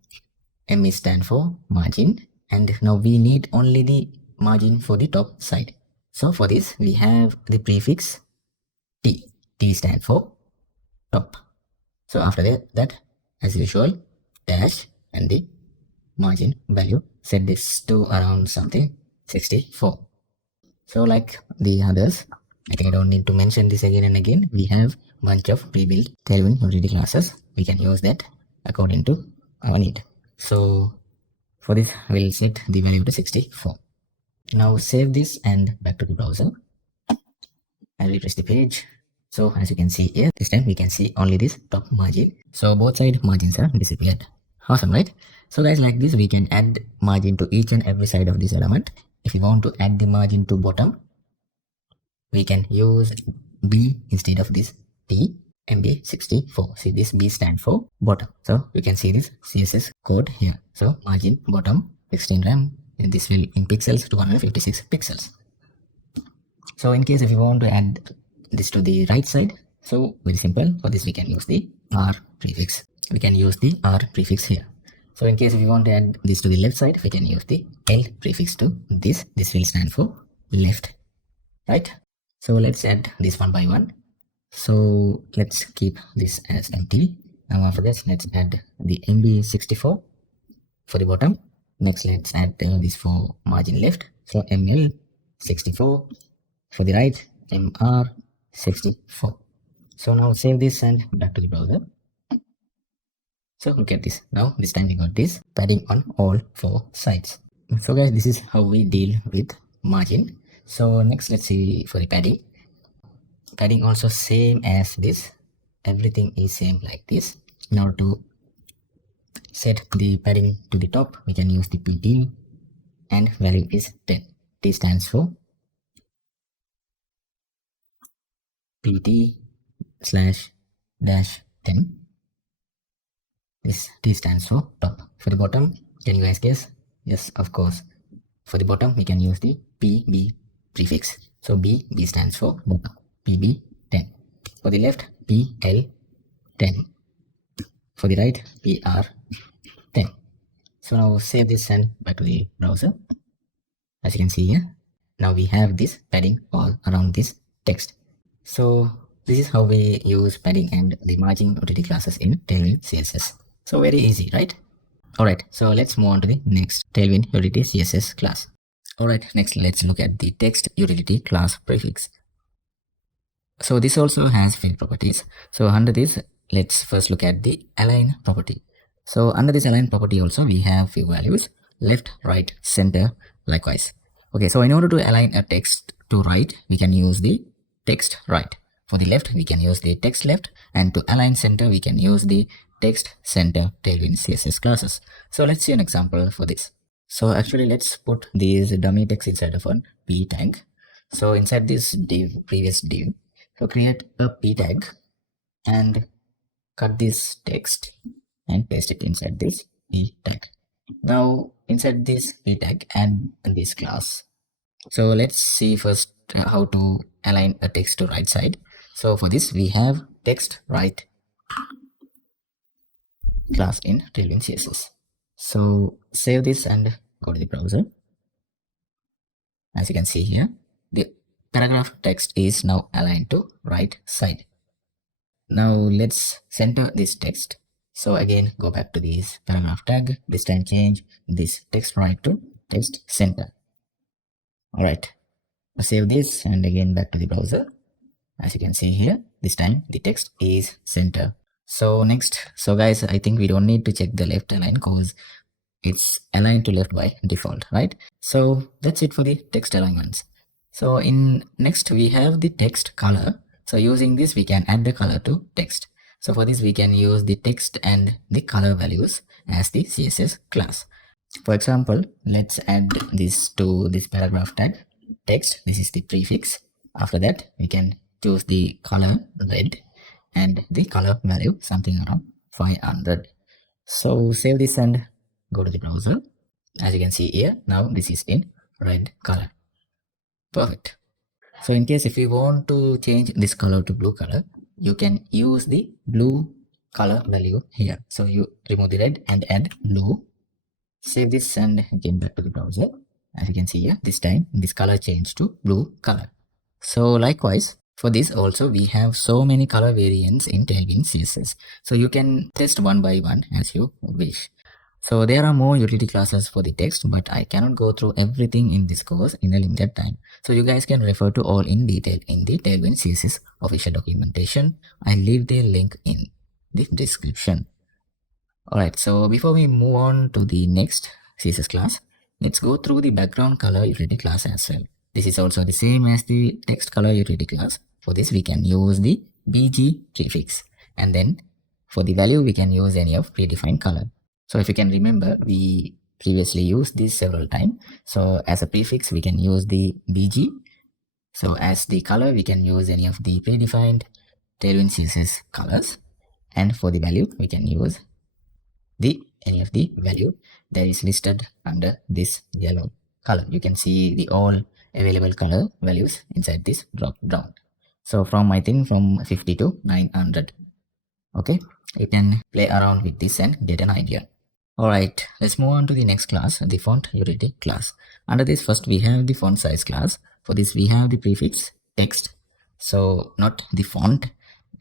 is stand for margin, and now we need only the margin for the top side. So for this we have the prefix T. T stand for top. So after that as usual, dash and the margin value, set this to around something 64. So like the others, I think I don't need to mention this again and again. We have bunch of pre-built Tailwind utility classes. We can use that according to our need. So for this, we'll set the value to 64. Now save this and back to the browser. I'll refresh the page. So as you can see here, this time we can see only this top margin. So both side margins are disappeared. Awesome, right? So guys, like this, we can add margin to each and every side of this element. If you want to add the margin to bottom, we can use B instead of this T, MB64. See, this B stand for bottom. So you can see this CSS code here. So margin bottom 16 rem. This will in pixels 256 pixels. So in case if you want to add this to the right side, so very simple. For this we can use the R prefix. We can use the R prefix here. So in case if you want to add this to the left side, we can use the L prefix to this. This will stand for left, right? So let's add this one by one. So let's keep this as empty. Now after this, let's add the MB64 for the bottom. Next, let's add this for margin left. So ML64 for the right, MR64. So now save this and back to the browser. So look at this. Now this time we got this padding on all four sides. So guys, this is how we deal with margin. So next, let's see for the padding. Padding also same as this. Everything is same like this. Now to set the padding to the top, we can use the PT and value is 10. T stands for PT slash dash 10. This T stands for top. For the bottom, can you guys guess? Yes, of course. For the bottom, we can use the PB prefix. So B stands for bottom. PB 10. For the left, PL 10. For the right, PR 10. So now save this and back to the browser. As you can see here, now we have this padding all around this text. So this is how we use padding and the margin OTT classes in Tailwind CSS. So very easy, right? Alright, so let's move on to the next Tailwind utility CSS class. Alright, next let's look at the text utility class prefix. So this also has field properties. So under this, let's first look at the align property. So under this align property also we have few values: left, right, center, likewise. Okay, so in order to align a text to right, we can use the text right. For the left, we can use the text left, and to align center, we can use the text center Tailwind CSS classes. So let's see an example for this. So actually, let's put these dummy text inside of one p tag. So inside this div, previous div, so create a p tag and cut this text and paste it inside this p tag. Now inside this p tag, add this class. So let's see first how to align a text to right side. So for this, we have text right class in Tailwind CSS. So save this and go to the browser. As you can see here, the paragraph text is now aligned to right side. Now let's center this text. So again, go back to this paragraph tag. This time change this text right to text center. Alright, save this and again back to the browser. As you can see here, this time the text is center. So next, so guys, I think we don't need to check the left align because it's aligned to left by default, right? So that's it for the text alignments. So in next we have the text color. So using this we can add the color to text. So for this we can use the text and the color values as the CSS class. For example, let's add this to this paragraph tag text. This is the prefix. After that we can choose the color red and the color value something around 500. So save this and go to the browser. As you can see here, now this is in red color. Perfect. So in case if you want to change this color to blue color, you can use the blue color value here. So you remove the red and add blue. Save this and again back to the browser. As you can see here, this time this color changed to blue color. So likewise, for this also we have so many color variants in Tailwind CSS. So you can test one by one as you wish. So there are more utility classes for the text, but I cannot go through everything in this course in a limited time. So you guys can refer to all in detail in the Tailwind CSS official documentation. I'll leave the link in the description. Alright, so before we move on to the next CSS class, let's go through the background color utility class as well. This is also the same as the text color utility class. For this we can use the BG prefix, and then for the value we can use any of predefined color. So if you can remember, we previously used this several times. So as a prefix we can use the BG. So as the color we can use any of the predefined Tailwind CSS colors, and for the value we can use any of the value that is listed under this yellow color. You can see the all available color values inside this drop down. So from I think from 50 to 900. Okay, you can play around with this and get an idea. Alright, let's move on to the next class, the font utility class. Under this first we have the font size class. For this we have the prefix text. So not the font,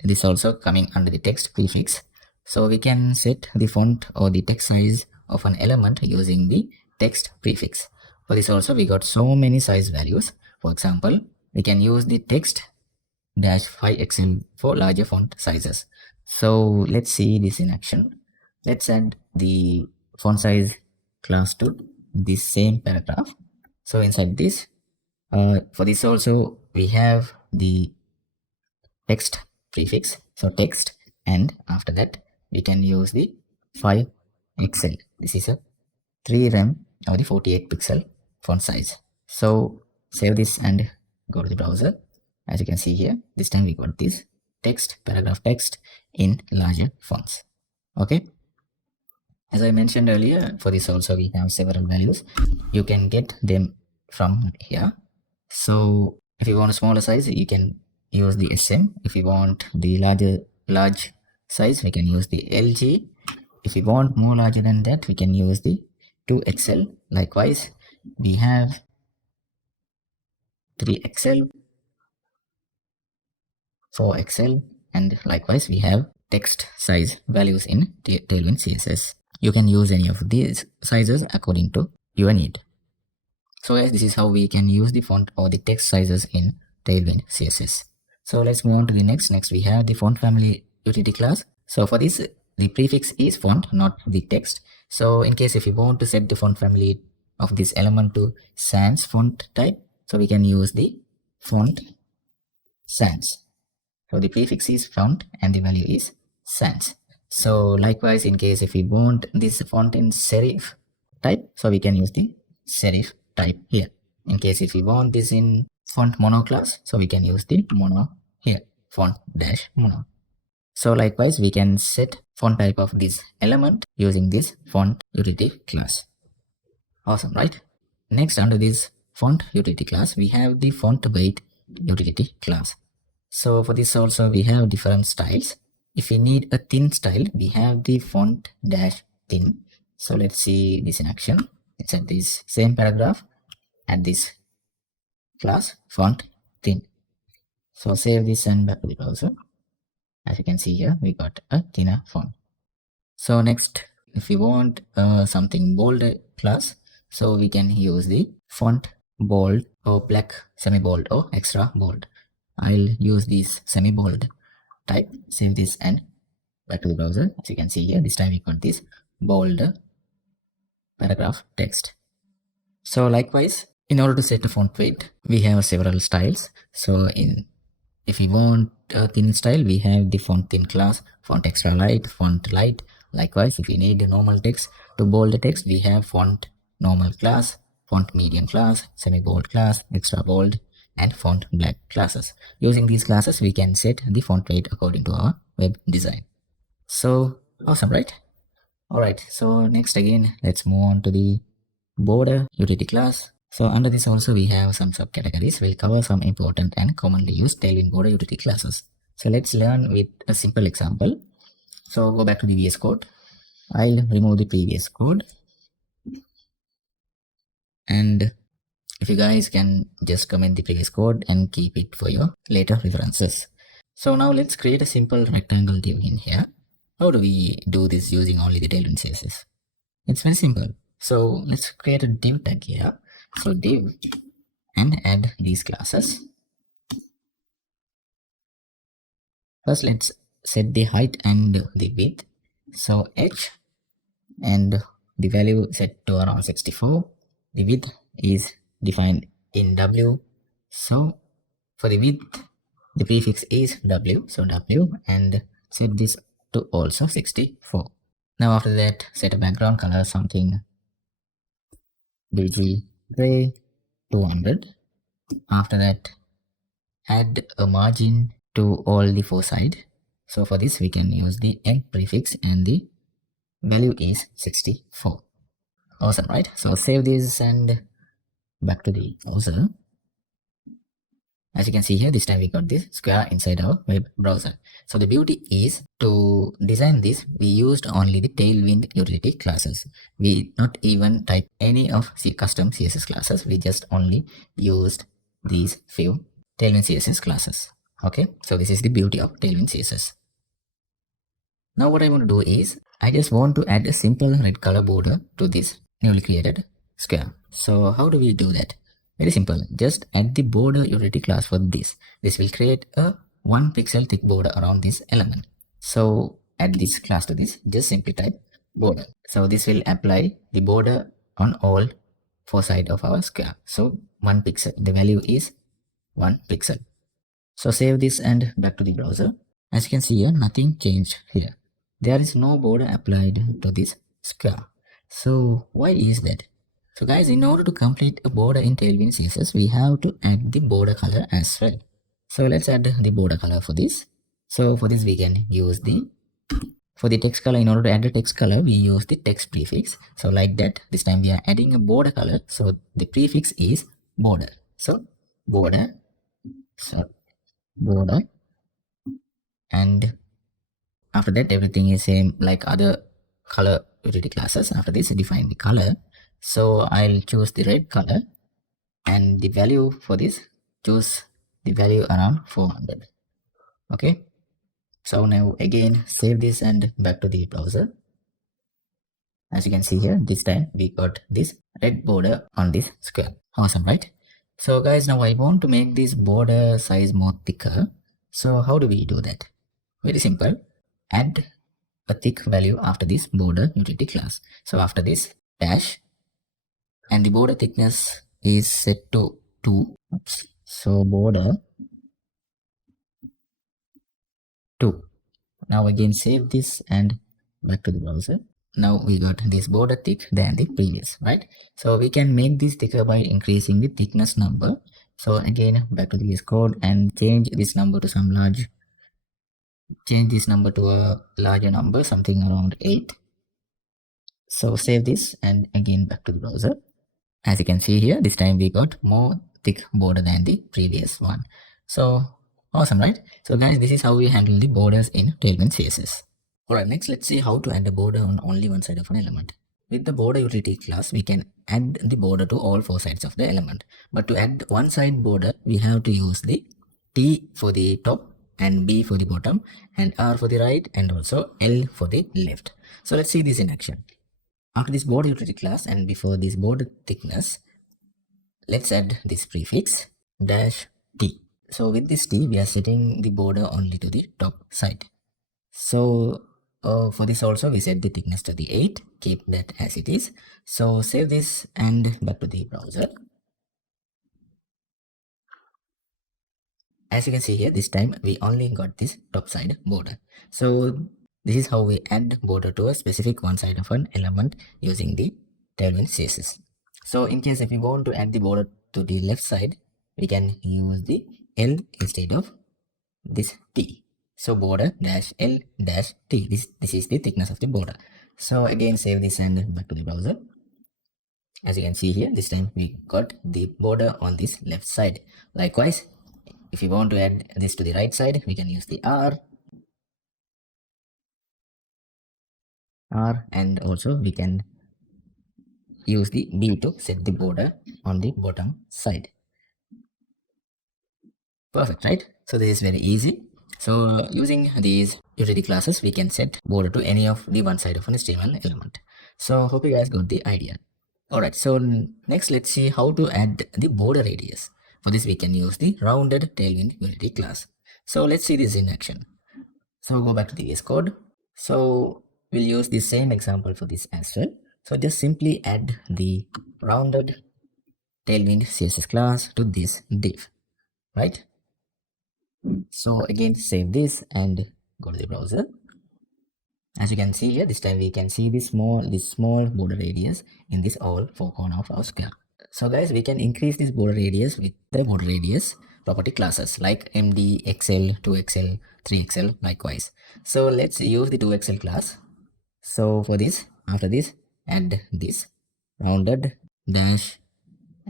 this also coming under the text prefix. So we can set the font or the text size of an element using the text prefix. For this also we got so many size values. For example, we can use the text -5XL for larger font sizes. So let's see this in action. Let's add the font size class to this same paragraph. So inside this, for this also we have the text prefix, so text, and after that we can use the 5 pixel. This is a 3 rem or the 48 pixel font size. So save this and go to the browser. As you can see here, this time we got this text, paragraph text in larger fonts. Okay, as I mentioned earlier, for this also we have several values. You can get them from here. So if you want a smaller size, you can use the SM. If you want the large size, we can use the LG. If you want more larger than that, we can use the 2XL. Likewise, we have 3XL, 4XL, and likewise we have text size values in Tailwind CSS. You can use any of these sizes according to your need. So guys, this is how we can use the font or the text sizes in Tailwind CSS. So let's move on to the next. Next we have the font family utility class. So for this, the prefix is font, not the text. So in case if you want to set the font family of this element to sans font type, so we can use the font sans. So the prefix is font and the value is sans. So likewise, in case if we want this font in serif type, so we can use the serif type here. In case if we want this in font mono class, so we can use the mono here, font dash mono. So likewise, we can set font type of this element using this font utility class. Awesome, right? Next, under this font utility class, we have the font weight utility class. So for this also we have different styles. If we need a thin style, we have the font dash thin. So let's see this in action. It's at this same paragraph at this class font thin. So save this and back to the browser. As you can see here, we got a thinner font. So next, if we want something bold class, so we can use the font bold or black semi-bold or extra bold. I'll use this semi-bold type. Save this and back to the browser. As you can see here, this time we got this bold paragraph text. So likewise, in order to set the font weight, we have several styles. So if we want a thin style, we have the font thin class, font extra light, font light. Likewise, if we need normal text to bold the text, we have font normal class, font medium class, semi-bold class, extra bold, and font black classes. Using these classes, we can set the font weight according to our web design. So awesome, right? Alright, so next again, let's move on to the border utility class. So under this also we have some subcategories. We'll cover some important and commonly used Tailwind border utility classes. So let's learn with a simple example. So go back to the VS Code. I'll remove the previous code. And if you guys can just comment the previous code and keep it for your later references. So now let's create a simple rectangle div in here. How do we do this using only the Tailwind CSS? It's very simple. So let's create a div tag here. So div and add these classes. First let's set the height and the width. So h and the value set to around 64. The width is defined in W. So for the width, the prefix is W. So W, and set this to also 64. Now after that, set a background color, something BG gray 200. After that, add a margin to all the four sides. So for this, we can use the end prefix and the value is 64. Awesome, right? So save this and back to the browser. As you can see here, this time we got this square inside our web browser. So the beauty is, to design this, we used only the Tailwind utility classes. We not even type any of the custom CSS classes. We just only used these few Tailwind CSS classes. Okay, so this is the beauty of Tailwind CSS. Now what I want to do is, I just want to add a simple red color border to this newly created square. So how do we do that? Very simple. Just add the border utility class for this. This will create a 1 pixel thick border around this element. So add this class to this. Just simply type border. So this will apply the border on all four sides of our square. So 1 pixel, the value is 1 pixel. So save this and back to the browser. As you can see here, nothing changed here. There is no border applied to this square. So why is that? So guys, in order to complete a border in Tailwind CSS, we have to add the border color as well. So let's add the border color for this. So for this we can use for the text color, in order to add the text color, we use the text prefix. So like that, this time we are adding a border color. So the prefix is border. So border, so border, and after that everything is same like other color utility classes. After this, define the color. So I'll choose the red color, and the value for this, choose the value around 400. Okay. So now again save this and back to the browser. As you can see here, this time we got this red border on this square. Awesome, right? So guys, now I want to make this border size more thicker. So how do we do that? Very simple. Add a thick value after this border utility class. So after this dash, and the border thickness is set to 2. Oops. So border 2. Now again save this and back to the browser. Now we got this border thick than the previous, right? So we can make this thicker by increasing the thickness number. So again back to this code and change this number to some large, change this number to a larger number, something around 8. So save this and again back to the browser. As you can see here, this time we got more thick border than the previous one. So awesome, right? So guys, this is how we handle the borders in Tailwind CSS. Alright, next let's see how to add a border on only one side of an element. With the border utility class, we can add the border to all four sides of the element. But to add one side border, we have to use the T for the top and B for the bottom and R for the right and also L for the left. So let's see this in action. After this border utility class and before this border thickness, let's add this prefix dash T. So with this T, we are setting the border only to the top side. So for this also we set the thickness to the 8, keep that as it is. So save this and back to the browser. As you can see here, this time we only got this top side border. So this is how we add border to a specific one side of an element using the Tailwind CSS. So in case if we want to add the border to the left side, we can use the L instead of this T. So border dash L dash T. This is the thickness of the border. So again save this and back to the browser. As you can see here, this time we got the border on this left side. Likewise, if you want to add this to the right side, we can use the R, and also we can use the B to set the border on the bottom side. Perfect, right? So this is very easy. So using these utility classes, we can set border to any of the one side of an HTML element. So hope you guys got the idea. Alright, so next let's see how to add the border radius. For this we can use the rounded Tailwind utility class. So let's see this in action. So go back to the VS Code. So we'll use the same example for this as well. So just simply add the rounded Tailwind CSS class to this div, right? So again save this and go to the browser. As you can see here, this time we can see this small border radius in this all four corner of our square. So guys, we can increase this border radius with the border radius property classes like MD, XL, 2XL, 3XL likewise. So let's use the 2XL class. So for this, after this, add this rounded dash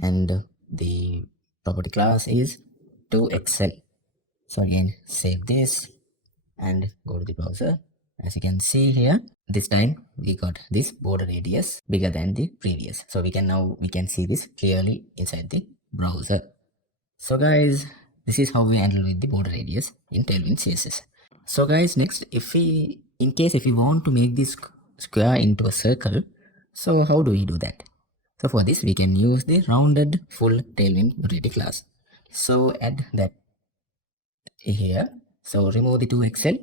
and the property class is 2XL. So again save this and go to the browser. As you can see here, this time we got this border radius bigger than the previous. So we can see this clearly inside the browser. So guys, this is how we handle with the border radius in Tailwind CSS. So guys, next in case if we want to make this square into a circle, so how do we do that? So for this we can use the rounded full Tailwind utility class. So add that here. So remove the 2XL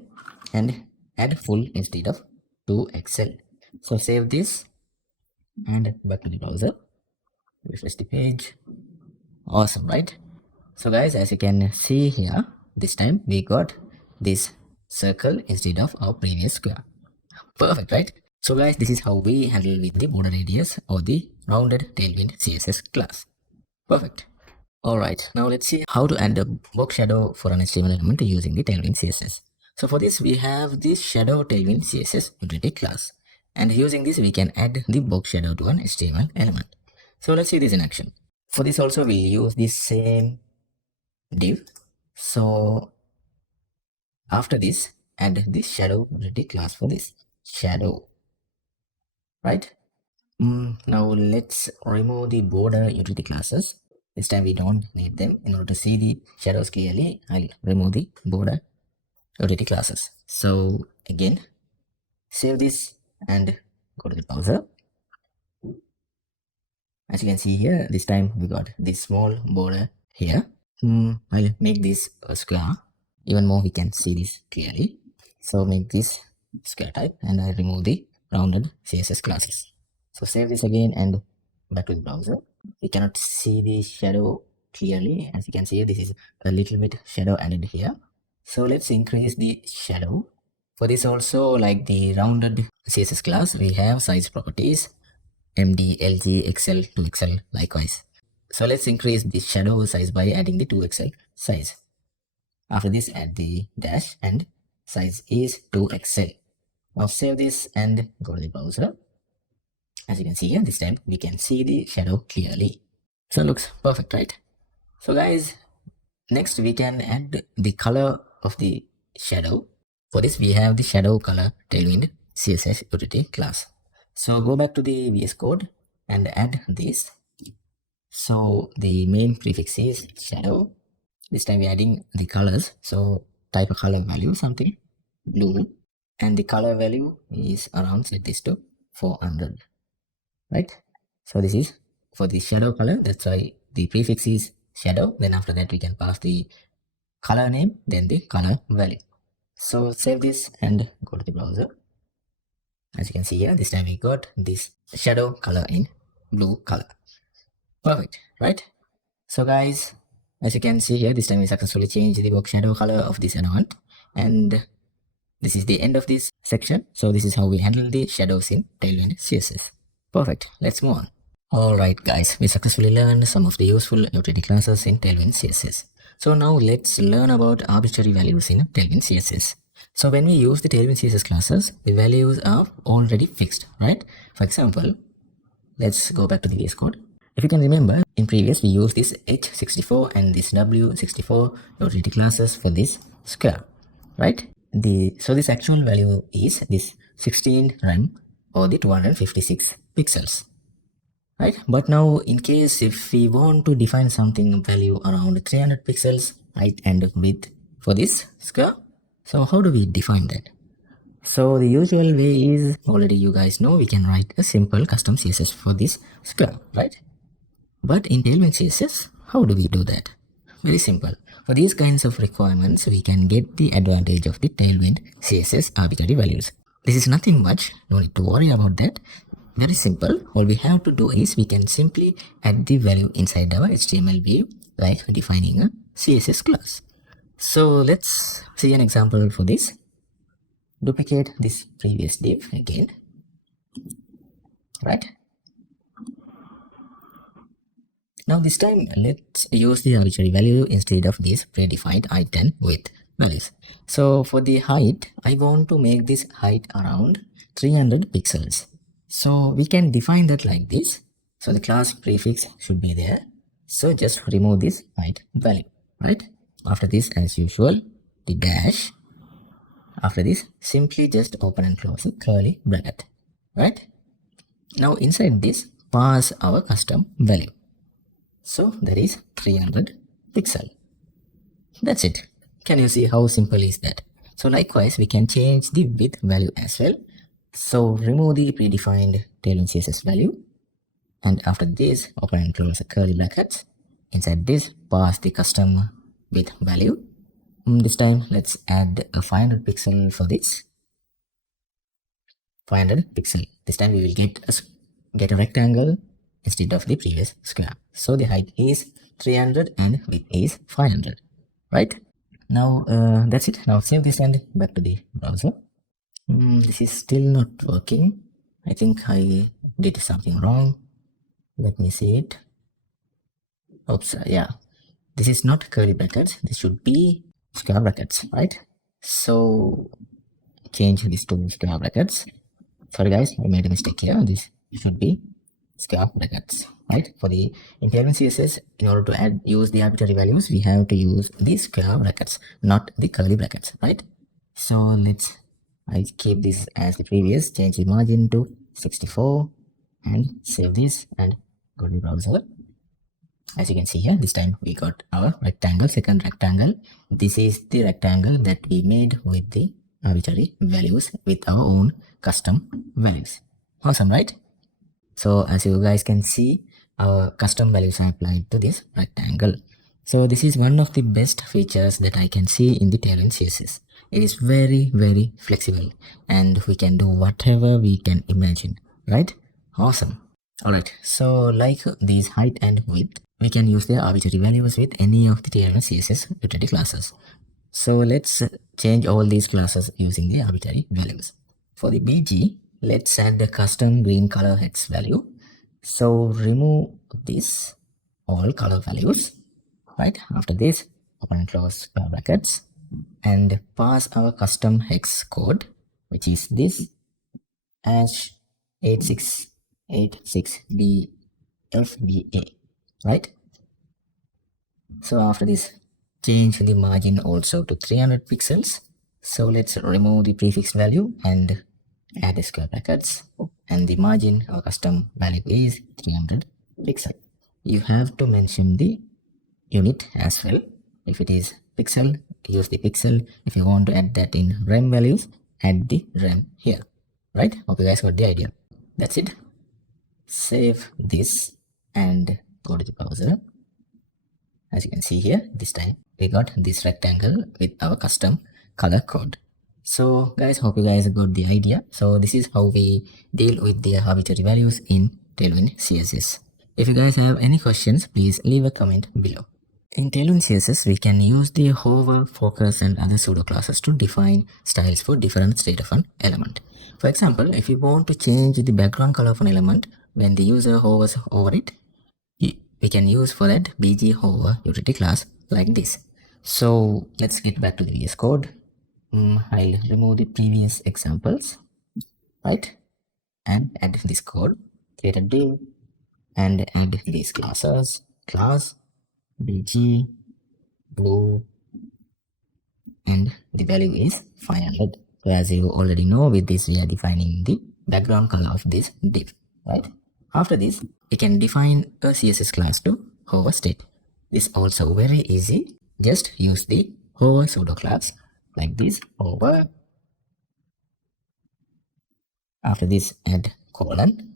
and add full instead of 2XL. So save this and back to the browser. Refresh the page. Awesome, right? So guys, as you can see here, this time we got this circle instead of our previous square. Perfect, right? So guys, this is how we handle with the border radius or the rounded Tailwind CSS class. Perfect. Alright, now let's see how to add a box shadow for an HTML element using the Tailwind CSS. So for this, we have this shadow Tailwind CSS utility class. And using this, we can add the box shadow to an HTML element. So let's see this in action. For this also, we'll use this same div. So after this, add this shadow utility class for this shadow, right? Now let's remove the border utility classes. This time we don't need them. In order to see the shadows clearly, I'll remove the border utility classes. So again, save this and go to the browser. As you can see here, this time we got this small border here. I'll make this a square. Even more, we can see this clearly. So make this square type and I remove the rounded CSS classes. So save this again and back to the browser. We cannot see the shadow clearly. As you can see, this is a little bit shadow added here. So let's increase the shadow. For this also, like the rounded CSS class, we have size properties, MD, LG, XL, 2XL likewise. So let's increase the shadow size by adding the 2XL size. After this, add the dash and size is 2XL. Now save this and go to the browser. As you can see here, this time we can see the shadow clearly. So it looks perfect, right? So guys, next we can add the color of the shadow. For this, we have the shadow color Tailwind CSS utility class. So go back to the VS Code and add this. So the main prefix is shadow. This time we're adding the colors. So type a color value, something blue, and the color value is around, set this to 400, right? So this is for the shadow color. That's why the prefix is shadow. Then after that we can pass the color name, then the color value. So save this and go to the browser. As you can see here, this time we got this shadow color in blue color. Perfect, right? So guys, as you can see here, this time we successfully changed the box shadow color of this element, and this is the end of this section. So this is how we handle the shadows in Tailwind CSS. Perfect, let's move on. Alright guys, we successfully learned some of the useful utility classes in Tailwind CSS. So now let's learn about arbitrary values in Tailwind CSS. So when we use the Tailwind CSS classes, the values are already fixed, right? For example, let's go back to the VS Code. If you can remember, in previous we used this H64 and this W64 utility classes for this square, right? So this actual value is this 16 rem or the 256 pixels, right? But now in case if we want to define something value around 300 pixels height and width for this square, so how do we define that? So the usual way is, already you guys know, we can write a simple custom CSS for this square, right? But in Tailwind CSS, how do we do that? Very simple. For these kinds of requirements, we can get the advantage of the Tailwind CSS arbitrary values. This is nothing much, no need to worry about that. Very simple. All we have to do is we can simply add the value inside our HTML view, like defining a CSS class. So let's see an example for this. Duplicate this previous div again, right? Now this time let's use the arbitrary value instead of these predefined height and width values. So for the height, I want to make this height around 300 pixels. So we can define that like this. So the class prefix should be there. So just remove this height value, right? After this, as usual, the dash. After this, simply just open and close a curly bracket, right? Now inside this, pass our custom value. So that is 300 pixel. That's it. Can you see how simple is that? So likewise, we can change the width value as well. So remove the predefined Tailwind CSS value. And after this, open and close the curly brackets. Inside this, pass the custom width value. This time, let's add a 500 pixel for this. 500 pixel. This time we will get a rectangle instead of the previous square. So the height is 300 and width is 500, right? Now that's it. Now save this and back to the browser. This is still not working. I think I did something wrong. Let me see it. Oops, yeah. This is not curly brackets. This should be square brackets, right? So change this to square brackets. Sorry guys, I made a mistake here. This should be square brackets, right? For the in Tailwind CSS, in order to use the arbitrary values, we have to use the square brackets, not the curly brackets, right? So I keep this as the previous, change the margin to 64 and save this and go to the browser. As you can see here, this time we got our rectangle, second rectangle. This is the rectangle that we made with the arbitrary values with our own custom values. Awesome, right? So as you guys can see, our custom values are applied to this rectangle. So this is one of the best features that I can see in the Tailwind CSS. It is very, very flexible and we can do whatever we can imagine, right? Awesome. Alright, so like these height and width, we can use the arbitrary values with any of the Tailwind CSS utility classes. So let's change all these classes using the arbitrary values. For the BG, let's add the custom green color hex value. So remove this all color values, right? After this, open and close square brackets and pass our custom hex code, which is this hash 8686BFBA, right? So after this, change the margin also to 300 pixels. So let's remove the prefix value and add the square brackets, and the margin or custom value is 300 pixel. You have to mention the unit as well. If it is pixel, use the pixel. If you want to add that in rem values, add the rem here, right? Hope you guys got the idea. That's it. Save this and go to the browser. As you can see here, this time we got this rectangle with our custom color code. So guys, hope you guys got the idea. So this is how we deal with the arbitrary values in Tailwind CSS. If you guys have any questions, please leave a comment below. In Tailwind CSS, we can use the hover, focus and other pseudo classes to define styles for different state of an element. For example, if you want to change the background color of an element when the user hovers over it, we can use for that bg hover utility class like this. So let's get back to the VS Code. I'll remove the previous examples, right? And add this code, create a div and add these classes, class bg blue, and the value is 500. So as you already know, with this we are defining the background color of this div, right? After this, we can define a CSS class to hover state. This also very easy. Just use the hover pseudo class like this, hover. After this, add colon.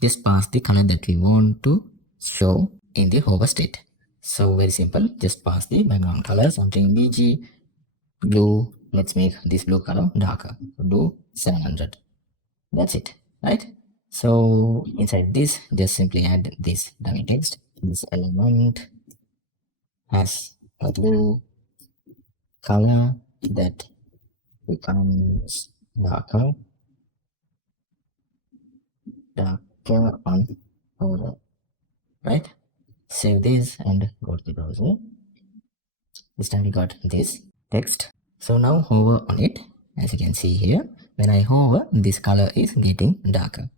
Just pass the color that we want to show in the hover state. So very simple. Just pass the background color, something bg blue. Let's make this blue color darker. Do 700. That's it, right? So inside this, just simply add this dummy text. This element has a blue color that becomes darker on hover, right? Save this and go to the browser. This time we got this text. So now hover on it. As you can see here, when I hover, this color is getting darker.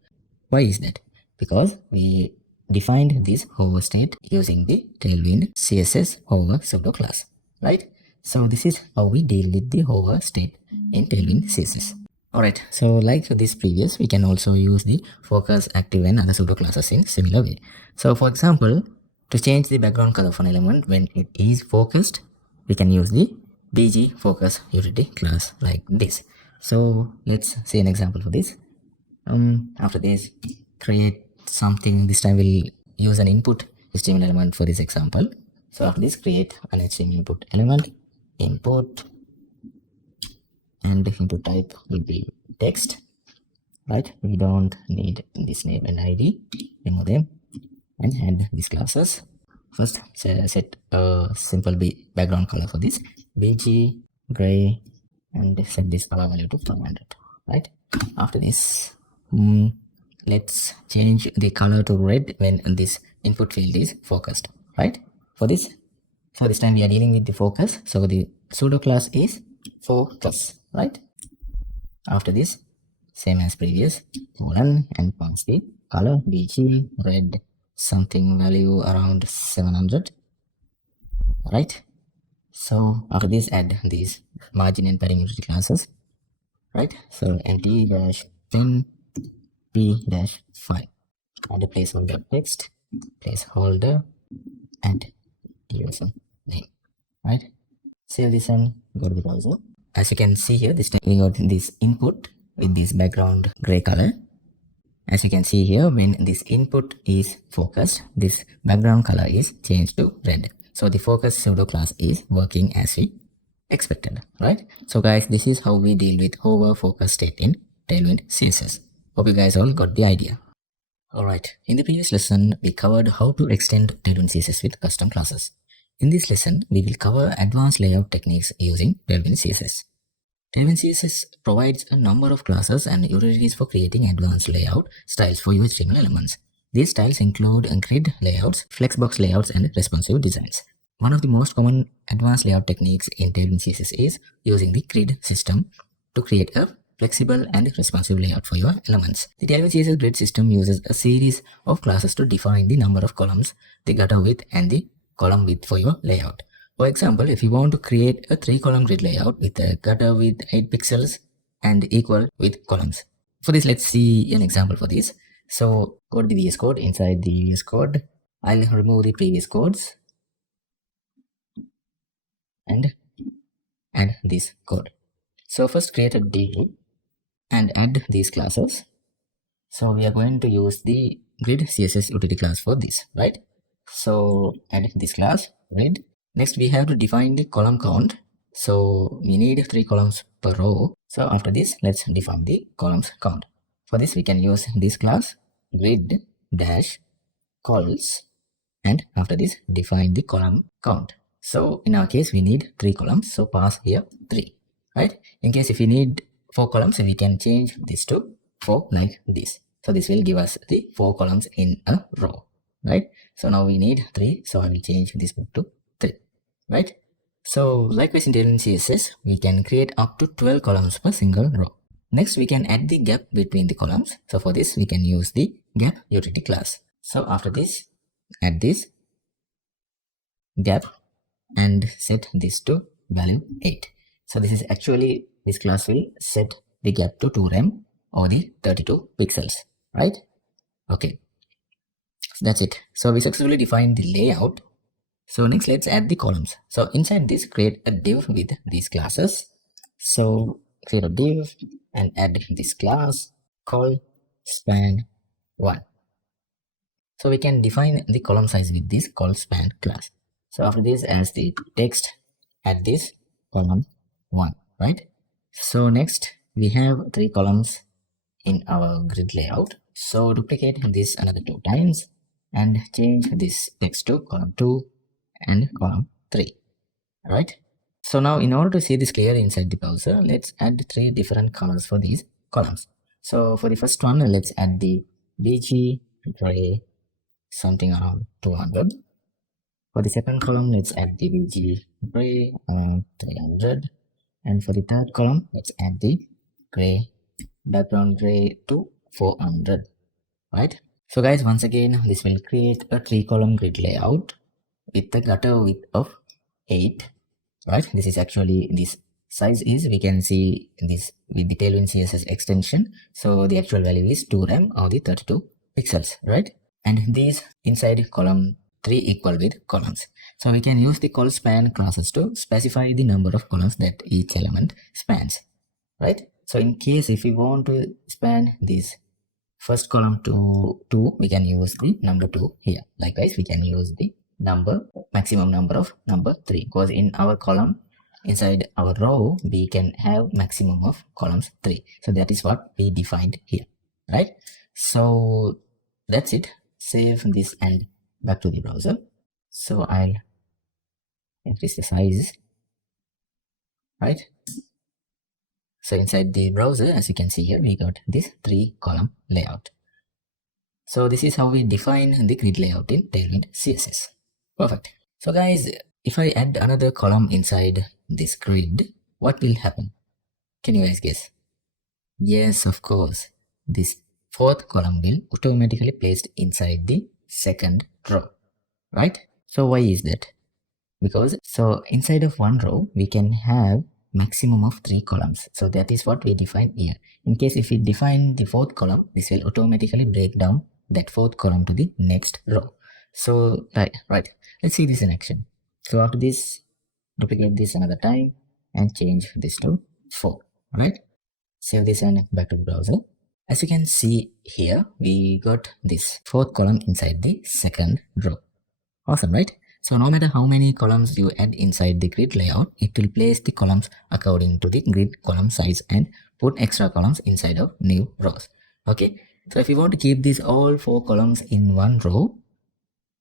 Why is that? Because we defined this hover state using the Tailwind CSS hover pseudo class, right? So this is how we deal with the hover state in Tailwind CSS. Alright, so like this previous, we can also use the focus, active and other pseudo classes in similar way. So for example, to change the background color of an element when it is focused, we can use the bg focus utility class like this. So let's see an example for this. After this, create something. This time we'll use an input HTML element for this example. So after this, create an HTML input element, input, and the input type will be text. right? We don't need this name and ID. Remove them and add these classes. First, set a simple background color for this, BG gray, and set this color value to 500, right? After this, let's change the color to red when this input field is focused, right? For this, so this time we are dealing with the focus, so the pseudo class is focus, right? After this, same as previous, colon and pass the color BG red, something value around 700, right? So after this, add these margin and parameter classes, right? So empty dash 10 p dash 5, add a placeholder text, placeholder, and user name, right? Save this and go to the browser. As you can see here, this time we got this input with this background gray color. As you can see here, when this input is focused, this background color is changed to red. So the focus pseudo class is working as we expected, right? So guys, this is how we deal with hover focus state in Tailwind CSS. Hope you guys all got the idea. Alright, in the previous lesson, we covered how to extend Tailwind CSS with custom classes. In this lesson, we will cover advanced layout techniques using Tailwind CSS. Tailwind CSS provides a number of classes and utilities for creating advanced layout styles for your HTML elements. These styles include grid layouts, flexbox layouts, and responsive designs. One of the most common advanced layout techniques in Tailwind CSS is using the grid system to create a flexible and responsive layout for your elements. The Tailwind CSS grid system uses a series of classes to define the number of columns, the gutter width, and the column width for your layout. For example, if you want to create a 3-column grid layout with a gutter with 8 pixels and equal with columns. For this, let's see an example for this. So go to the VS Code. Inside the VS Code, I'll remove the previous codes and add this code. So first create a div and add these classes. So we are going to use the grid CSS utility class for this, right? So add this class, grid. Next, we have to define the column count. So we need 3 columns per row. So after this, let's define the columns count. For this, we can use this class grid dash cols, and after this, define the column count. So in our case, we need 3 columns. So pass here 3, right? In case if we need 4 columns, we can change this to 4 like this. So this will give us the 4 columns in a row, right? So now we need 3. So I will change this to 3, right? So likewise in Tailwind CSS, we can create up to 12 columns per single row. Next, we can add the gap between the columns. So for this, we can use the gap utility class. So after this, add this gap and set this to value 8. So this is actually, this class will set the gap to 2 rem or the 32 pixels, right? Okay, so that's it. So we successfully defined the layout. So next, let's add the columns. So inside this, create a div with these classes. So create a div and add this class called span1. So we can define the column size with this called span class. So after this, as the text, add this column 1, right? So next, we have 3 columns in our grid layout. So duplicate this another 2 times and change this text to column 2 and column 3, right? So now in order to see this clearly inside the browser, let's add 3 different colors for these columns. So for the first one, let's add the BG gray, something around 200. For the second column, let's add the BG gray around 300. And for the third column, let's add the gray, background gray to 400, right? So guys, once again, this will create a 3-column grid layout with the gutter width of 8, right? This is actually, this size is, we can see this with the Tailwind CSS extension. So the actual value is 2 rem or the 32 pixels, right? And these inside column 3 equal with columns. So we can use the col span classes to specify the number of columns that each element spans, right? So in case if we want to span this first column to 2, we can use the number 2 here. Likewise, we can use the maximum number of number 3, because in our column inside our row we can have maximum of columns 3. So that is what we defined here, right? So that's it. Save this and back to the browser. So I'll increase the size, right? So inside the browser, as you can see here, we got this 3-column layout. So this is how we define the grid layout in Tailwind CSS. Perfect. So guys, if I add another column inside this grid, what will happen? Can you guys guess? Yes, of course. This fourth column will automatically placed inside the second row, right? So why is that? Because so inside of one row we can have maximum of 3 columns. So that is what we define here. In case if we define the fourth column, this will automatically break down that fourth column to the next row. So right. Let's see this in action. So after this, duplicate this another time and change this to 4, right? Save this and back to the browser. As you can see here, we got this fourth column inside the second row. Awesome, right? So no matter how many columns you add inside the grid layout, it will place the columns according to the grid column size and put extra columns inside of new rows. Okay, so if you want to keep these all 4 columns in one row,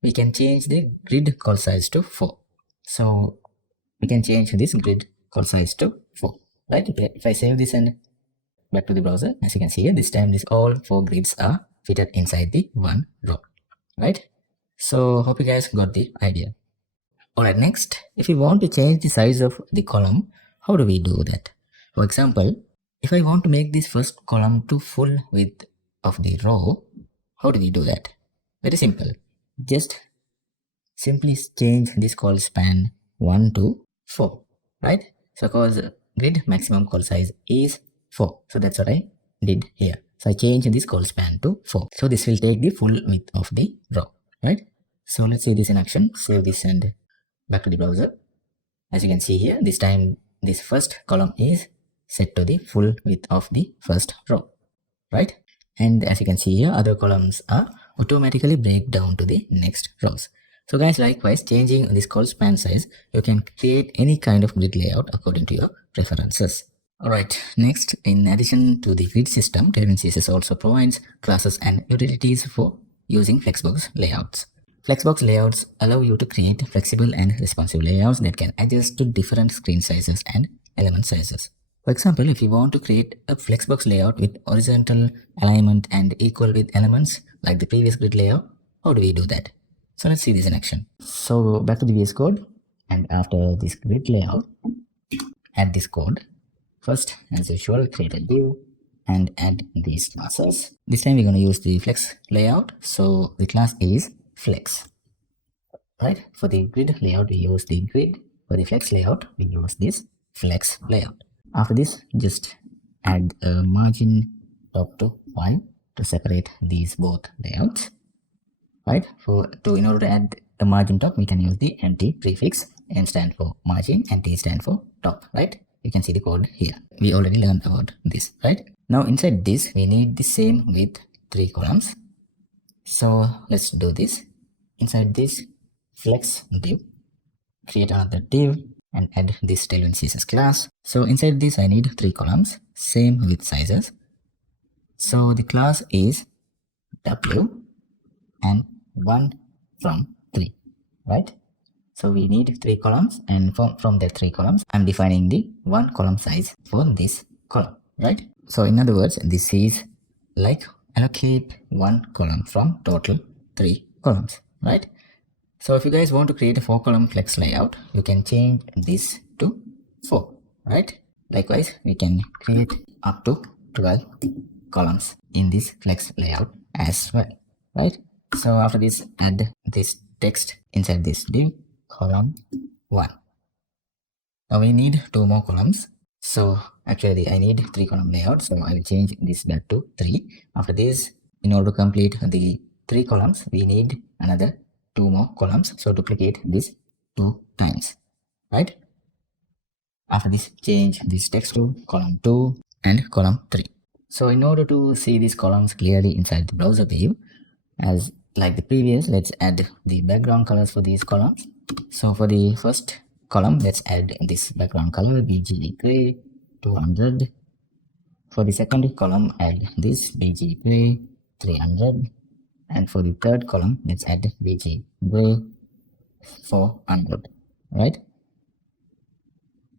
we can change the grid col size to 4. So we can change this grid col size to 4, right? If I save this and back to the browser, as you can see here, this time this all 4 grids are fitted inside the one row, right? So hope you guys got the idea. Alright, next, if we want to change the size of the column, how do we do that? For example, if I want to make this first column to full width of the row, how do we do that? Very simple. Just simply change this col span 1 to 4, right? So because grid maximum col size is 4, so that's what I did here. So I change this col span to 4. So this will take the full width of the row, right? So let's see this in action. Save this and back to the browser. As you can see here, this time this first column is set to the full width of the first row, right? And as you can see here, other columns are automatically break down to the next rows. So guys, likewise, changing this col span size, you can create any kind of grid layout according to your preferences. Alright, next, in addition to the grid system, Tailwind CSS also provides classes and utilities for using flexbox layouts. Flexbox layouts allow you to create flexible and responsive layouts that can adjust to different screen sizes and element sizes. For example, if you want to create a flexbox layout with horizontal alignment and equal width elements like the previous grid layout, how do we do that? So let's see this in action. So back to the VS Code, and after this grid layout, add this code. First, as usual, create a div and add these classes. This time we're going to use the flex layout. So the class is flex, right? For the grid layout, we use the grid. For the flex layout, we use this flex layout. After this, just add a margin top to 1 to separate these both layouts, right? In order to add a margin top, we can use the MT prefix. M stand for margin and T stand for top, right? You can see the code here. We already learned about this, right? Now inside this, we need the same with 3 columns. So let's do this. Inside this flex div, create another div and add this Tailwind CSS class. So inside this, I need 3 columns, same width sizes. So the class is W and 1 from 3, right? So we need 3 columns, and from the 3 columns, I'm defining the 1 column size for this column, right? So in other words, this is like allocate 1 column from total 3 columns, right? So if you guys want to create a 4-column flex layout, you can change this to 4, right? Likewise, we can create up to 12 columns in this flex layout as well, right? So after this, add this text inside this div, column 1. Now we need 2 more columns. So actually I need 3-column layout, so I will change this back to 3. After this, in order to complete the 3 columns, we need another 2 more columns. So duplicate this 2 times, right? After this, change this text to column 2 and column 3. So in order to see these columns clearly inside the browser view, as like the previous, let's add the background colors for these columns. So for the first column, let's add this background color BGE gray 200. For the second column, add this BG gray 300, and for the third column, let's add BG gray 400, right?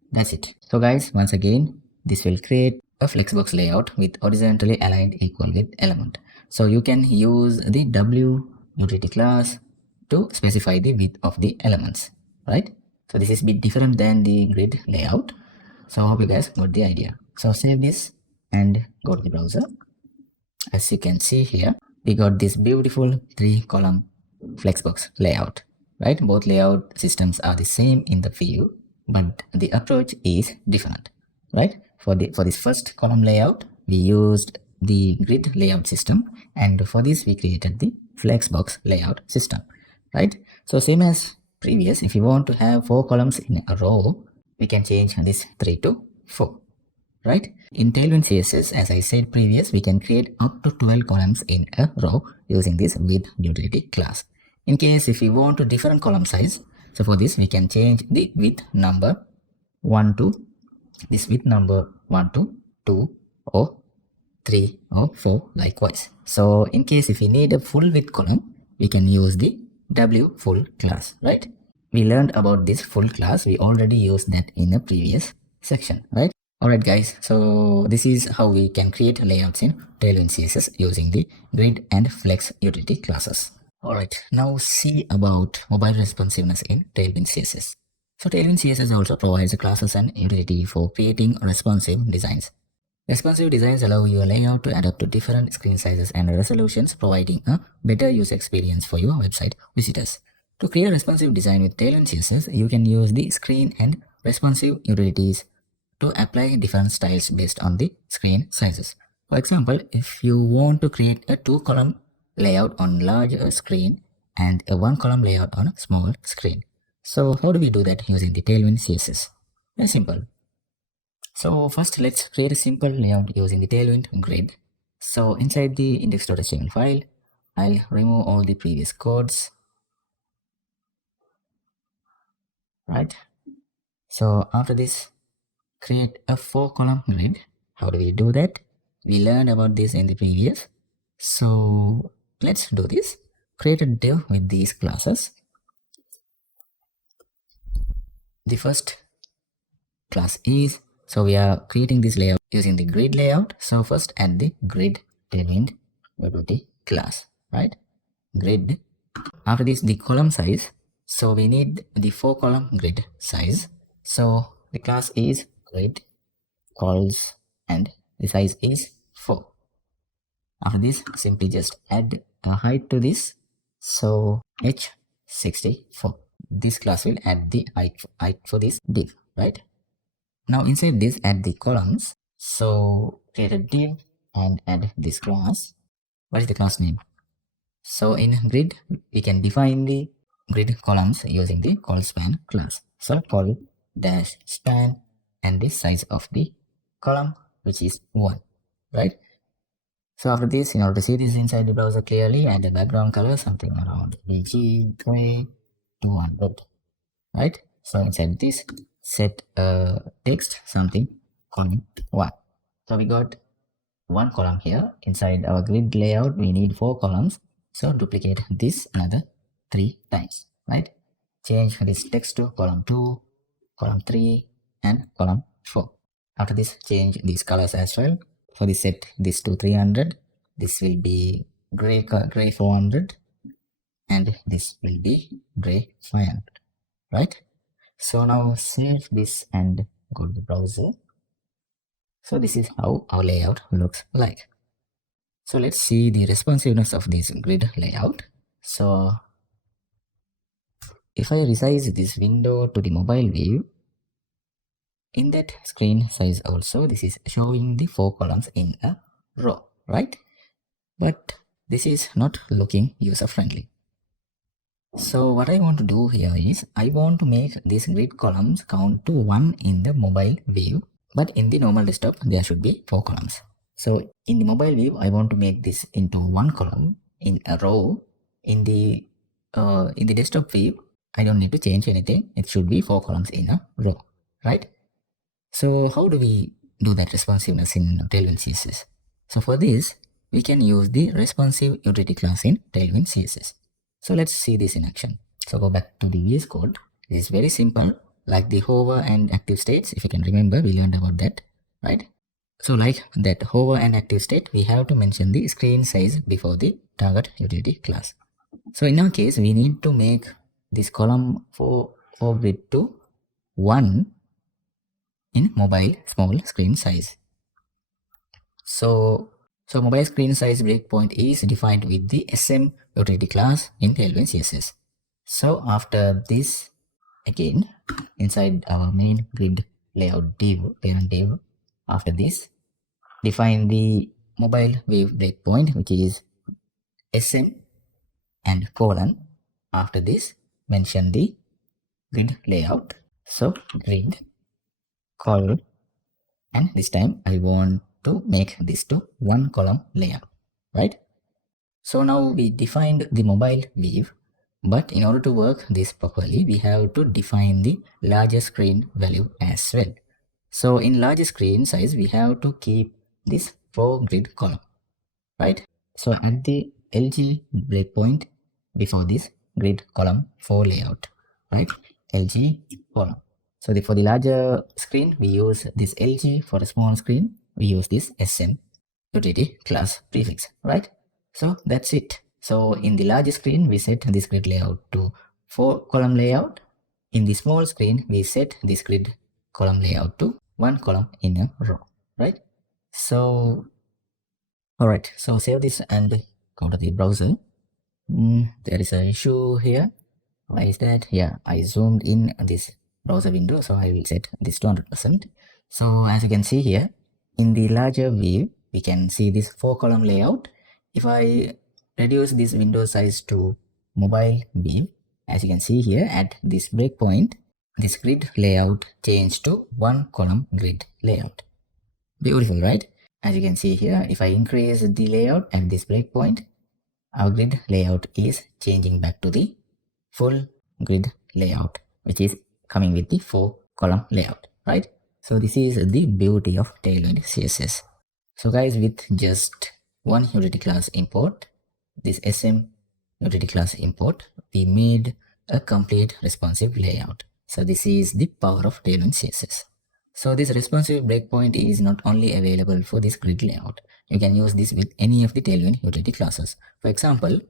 That's it. So guys, once again, this will create a flexbox layout with horizontally aligned equal width element. So you can use the W utility class to specify the width of the elements, right? So this is a bit different than the grid layout. So I hope you guys got the idea. So save this and go to the browser. As you can see here, we got this beautiful 3-column flexbox layout, right? Both layout systems are the same in the view, but the approach is different, right? For this first column layout, we used the grid layout system, and for this we created the flexbox layout system, right? So same as previous, if you want to have 4 columns in a row, we can change this 3 to 4, right? In Tailwind CSS, as I said previous, we can create up to 12 columns in a row using this width utility class. In case if we want a different column size, so for this we can change the width number 1 to this width number 1 to 2 or 3 or 4 likewise. So in case if we need a full width column, we can use the W full class, right? We learned about this full class. We already used that in a previous section, right? Alright guys, so this is how we can create layouts in Tailwind CSS using the grid and flex utility classes. Alright, now see about mobile responsiveness in Tailwind CSS. So Tailwind CSS also provides classes and utility for creating responsive designs. Responsive designs allow your layout to adapt to different screen sizes and resolutions, providing a better user experience for your website visitors. To create a responsive design with Tailwind CSS, you can use the screen and responsive utilities to apply different styles based on the screen sizes. For example, if you want to create a 2-column layout on larger screen and a 1-column layout on a small screen. So how do we do that using the Tailwind CSS? Very simple. So first let's create a simple layout using the Tailwind grid. So inside the index.html file, I'll remove all the previous codes, right? So after this, create a 4-column grid. How do we do that? We learned about this in the previous. So let's do this. Create a div with these classes. The first class is, so we are creating this layout using the grid layout. So first add the grid Tailwind utility class, right? Grid. After this, the column size. So we need the 4-column grid size. So the class is grid calls and the size is 4. After this, simply just add a height to this. So h64. This class will add the height for this div, right? Now inside this, add the columns. So create a div and add this class. What is the class name? So in grid, we can define the grid columns using the call span class. So call dash span and the size of the column, which is 1, right? So after this, in order to see this inside the browser clearly, add the background color, something around BG gray 200, right? So inside this, set text something column 1. So we got 1 column here. Inside our grid layout, we need 4 columns. So duplicate this another 3 times, right? Change this text to column 2, column 3, and column 4. After this, change these colors as well. For this, set this to 300. This will be gray 400, and this will be gray 500, right? So now save this and go to the browser. So this is how our layout looks like. So let's see the responsiveness of this grid layout. So if I resize this window to the mobile view, in that screen size also, this is showing the 4 columns in a row, right? But this is not looking user friendly. So what I want to do here is, I want to make these grid columns count to 1 in the mobile view, but in the normal desktop, there should be 4 columns. So in the mobile view, I want to make this into 1 column in a row. In the desktop view, I don't need to change anything. It should be 4 columns in a row, right? So how do we do that responsiveness in Tailwind CSS. So for this, we can use the responsive utility class in Tailwind CSS. So let's see this in action. So go back to the VS Code. This is very simple, like the hover and active states. If you can remember, we learned about that, right? So like that hover and active state, we have to mention the screen size before the target utility class. So in our case, we need to make this column for grid to 1 in mobile small screen size. So mobile screen size breakpoint is defined with the SM utility class in Tailwind CSS. So after this, again, inside our main grid layout div, parent div, after this, define the mobile wave breakpoint, which is SM and colon. After this, mention the grid layout. So grid colon, and this time I want to make this to 1 column layout, right? So now we defined the mobile view, but in order to work this properly, we have to define the larger screen value as well. So in larger screen size, we have to keep this 4 grid column, right? So at the LG breakpoint before this grid column 4 layout, right? LG column. So for the larger screen, we use this LG. For the small screen, we use this SM utility class prefix, right? So that's it. So in the larger screen, we set this grid layout to 4 column layout. In the small screen, we set this grid column layout to 1 column in a row, right? So, all right. So save this and go to the browser. There is an issue here. Why is that? Yeah, I zoomed in this browser window, so I will set this to 100%. So as you can see here, in the larger view, we can see this 4 column layout. If I reduce this window size to mobile view, as you can see here at this breakpoint, this grid layout changed to 1 column grid layout. Beautiful, right? As you can see here, if I increase the layout at this breakpoint, our grid layout is changing back to the full grid layout, which is coming with the 4 column layout, right? So this is the beauty of Tailwind CSS. So guys, with just one utility class import, this SM utility class import, we made a complete responsive layout. So this is the power of Tailwind CSS. So this responsive breakpoint is not only available for this grid layout. You can use this with any of the Tailwind utility classes. For example,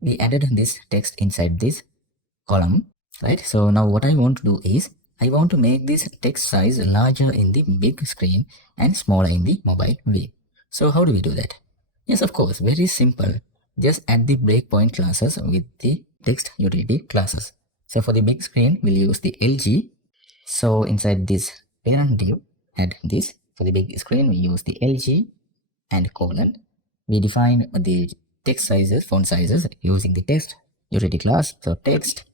we added this text inside this column, right? So now what I want to do is I want to make this text size larger in the big screen and smaller in the mobile view. So how do we do that? Yes, of course, very simple. Just add the breakpoint classes with the text utility classes. So for the big screen, we'll use the LG. So inside this parent div, add this. For the big screen, we use the LG and colon. We define the text sizes, font sizes using the text utility class. So text,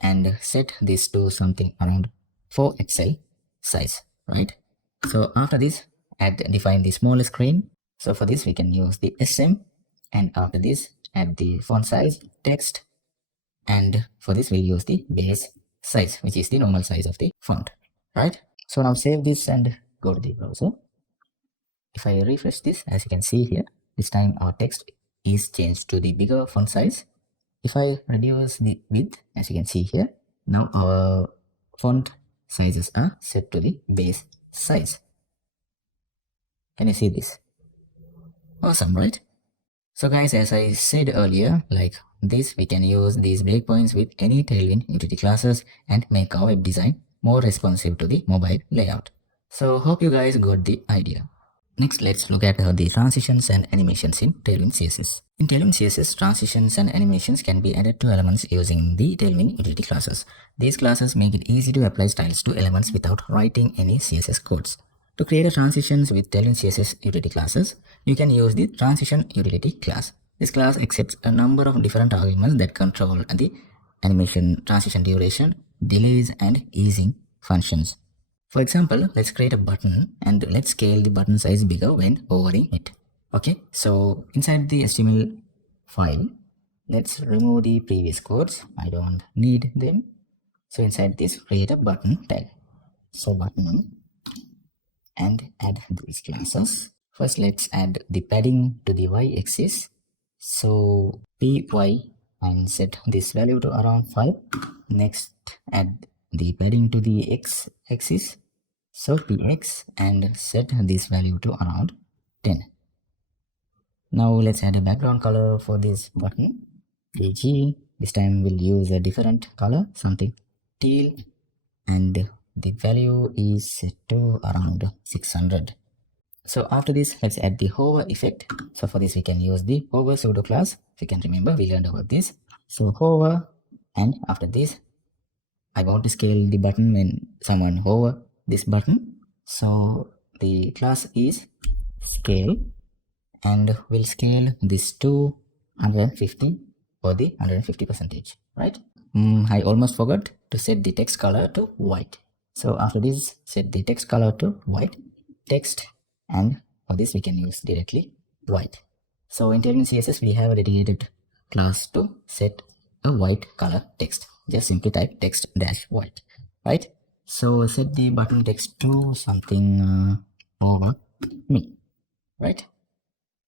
and set this to something around 4XL size, right? So after this, define the small screen. So for this, we can use the SM, and after this, add the font size, text, and for this, we'll use the base size, which is the normal size of the font, right? So now save this and go to the browser. If I refresh this, as you can see here, this time our text is changed to the bigger font size. If I reduce the width, as you can see here, now our font sizes are set to the base size. Can you see this? Awesome, right? So guys, as I said earlier, like this, we can use these breakpoints with any Tailwind utility classes and make our web design more responsive to the mobile layout. So hope you guys got the idea. Next, let's look at the transitions and animations in Tailwind CSS. In Tailwind CSS, transitions and animations can be added to elements using the Tailwind utility classes. These classes make it easy to apply styles to elements without writing any CSS codes. To create a transitions with Tailwind CSS utility classes, you can use the transition utility class. This class accepts a number of different arguments that control the animation transition duration, delays, and easing functions. For example, let's create a button and let's scale the button size bigger when hovering it. Okay, so inside the HTML file, let's remove the previous codes. I don't need them. So inside this, create a button tag. So button and add these classes. First, let's add the padding to the y-axis. So py and set this value to around 5. Next, add the padding to the x-axis. So px and set this value to around 10. Now let's add a background color for this button. PG. This time we'll use a different color, something teal, and the value is set to around 600. So after this, let's add the hover effect. So for this, we can use the hover pseudo class. If you can remember, we learned about this. So hover, and after this, I want to scale the button when someone hover this button. So the class is scale, and we'll scale this to 150 for the 150%, right? I almost forgot to set the text color to white. So after this, set the text color to white text, and for this we can use directly white. So in Tailwind CSS we have a dedicated class to set a white color text. Just simply type text dash white, right? So set the button text to something over me, right?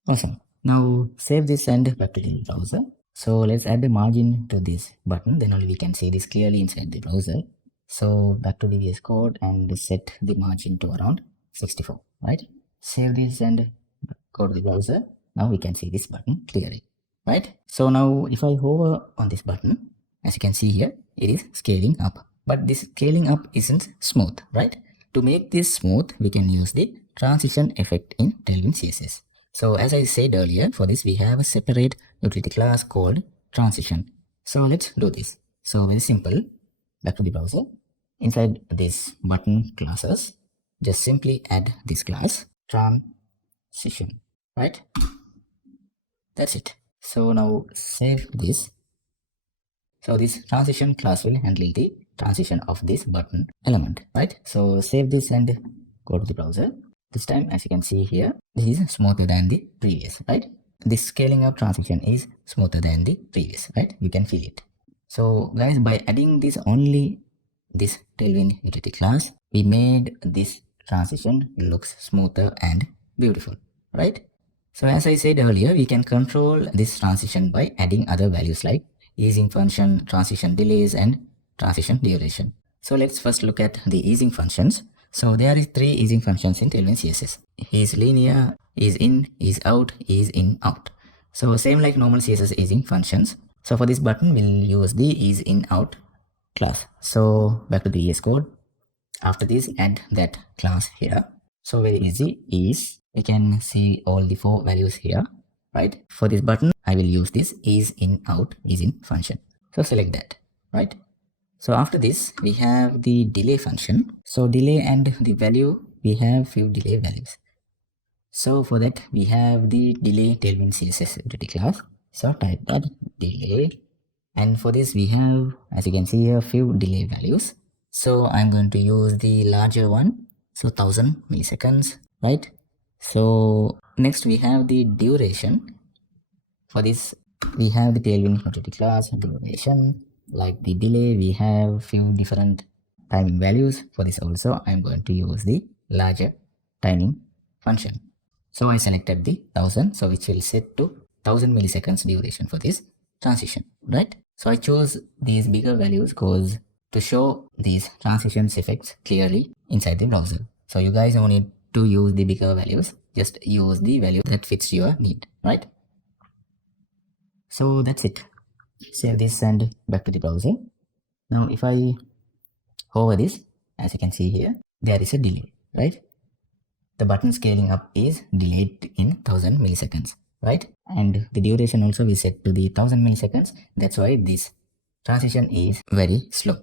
Awesome. Now save this and back to the browser. So let's add the margin to this button, then only we can see this clearly inside the browser. So back to the VS Code and set the margin to around 64, right? Save this and go to the browser. Now we can see this button clearly, right? So now if I hover on this button, as you can see here, it is scaling up. But this scaling up isn't smooth, right? To make this smooth, we can use the transition effect in Tailwind CSS. So as I said earlier, for this we have a separate utility class called transition. So let's do this. So very simple. Back to the browser. Inside this button classes, just simply add this class transition, right? That's it. So now save this. So this transition class will handle the transition of this button element, right? So save this and go to the browser. This time, as you can see here, this is smoother than the previous, right? This scaling up transition is smoother than the previous, right? You can feel it. So guys, by adding this only this Tailwind utility class, we made this transition looks smoother and beautiful, right? So as I said earlier, we can control this transition by adding other values like easing function, transition delays, and transition duration. So let's first look at the easing functions. So there is 3 easing functions in Tailwind CSS. Is linear, is in, is out, is in, out. So same like normal CSS easing functions. So for this button, we'll use the is in out class. So back to the VS Code. After this, add that class here. So very easy is, we can see all the 4 values here, right? For this button, I will use this is in out is in function. So select that, right? So after this, we have the delay function. So delay and the value, we have few delay values. So for that, we have the delay Tailwind CSS entity class. So type that delay. And for this, we have, as you can see here, few delay values. So I'm going to use the larger one. So 1000 milliseconds, right? So next we have the duration. For this, we have the Tailwind entity class duration. Like the delay, we have few different timing values. For this also, I'm going to use the larger timing function. So I selected the 1000, so which will set to 1000 milliseconds duration for this transition, right? So I chose these bigger values because to show these transitions effects clearly inside the browser. So you guys don't need to use the bigger values, just use the value that fits your need, right? So that's it. Save this and back to the browser. Now if I hover this, as you can see here, there is a delay, right? The button scaling up is delayed in 1000 milliseconds, right? And the duration also we set to the 1000 milliseconds. That's why this transition is very slow,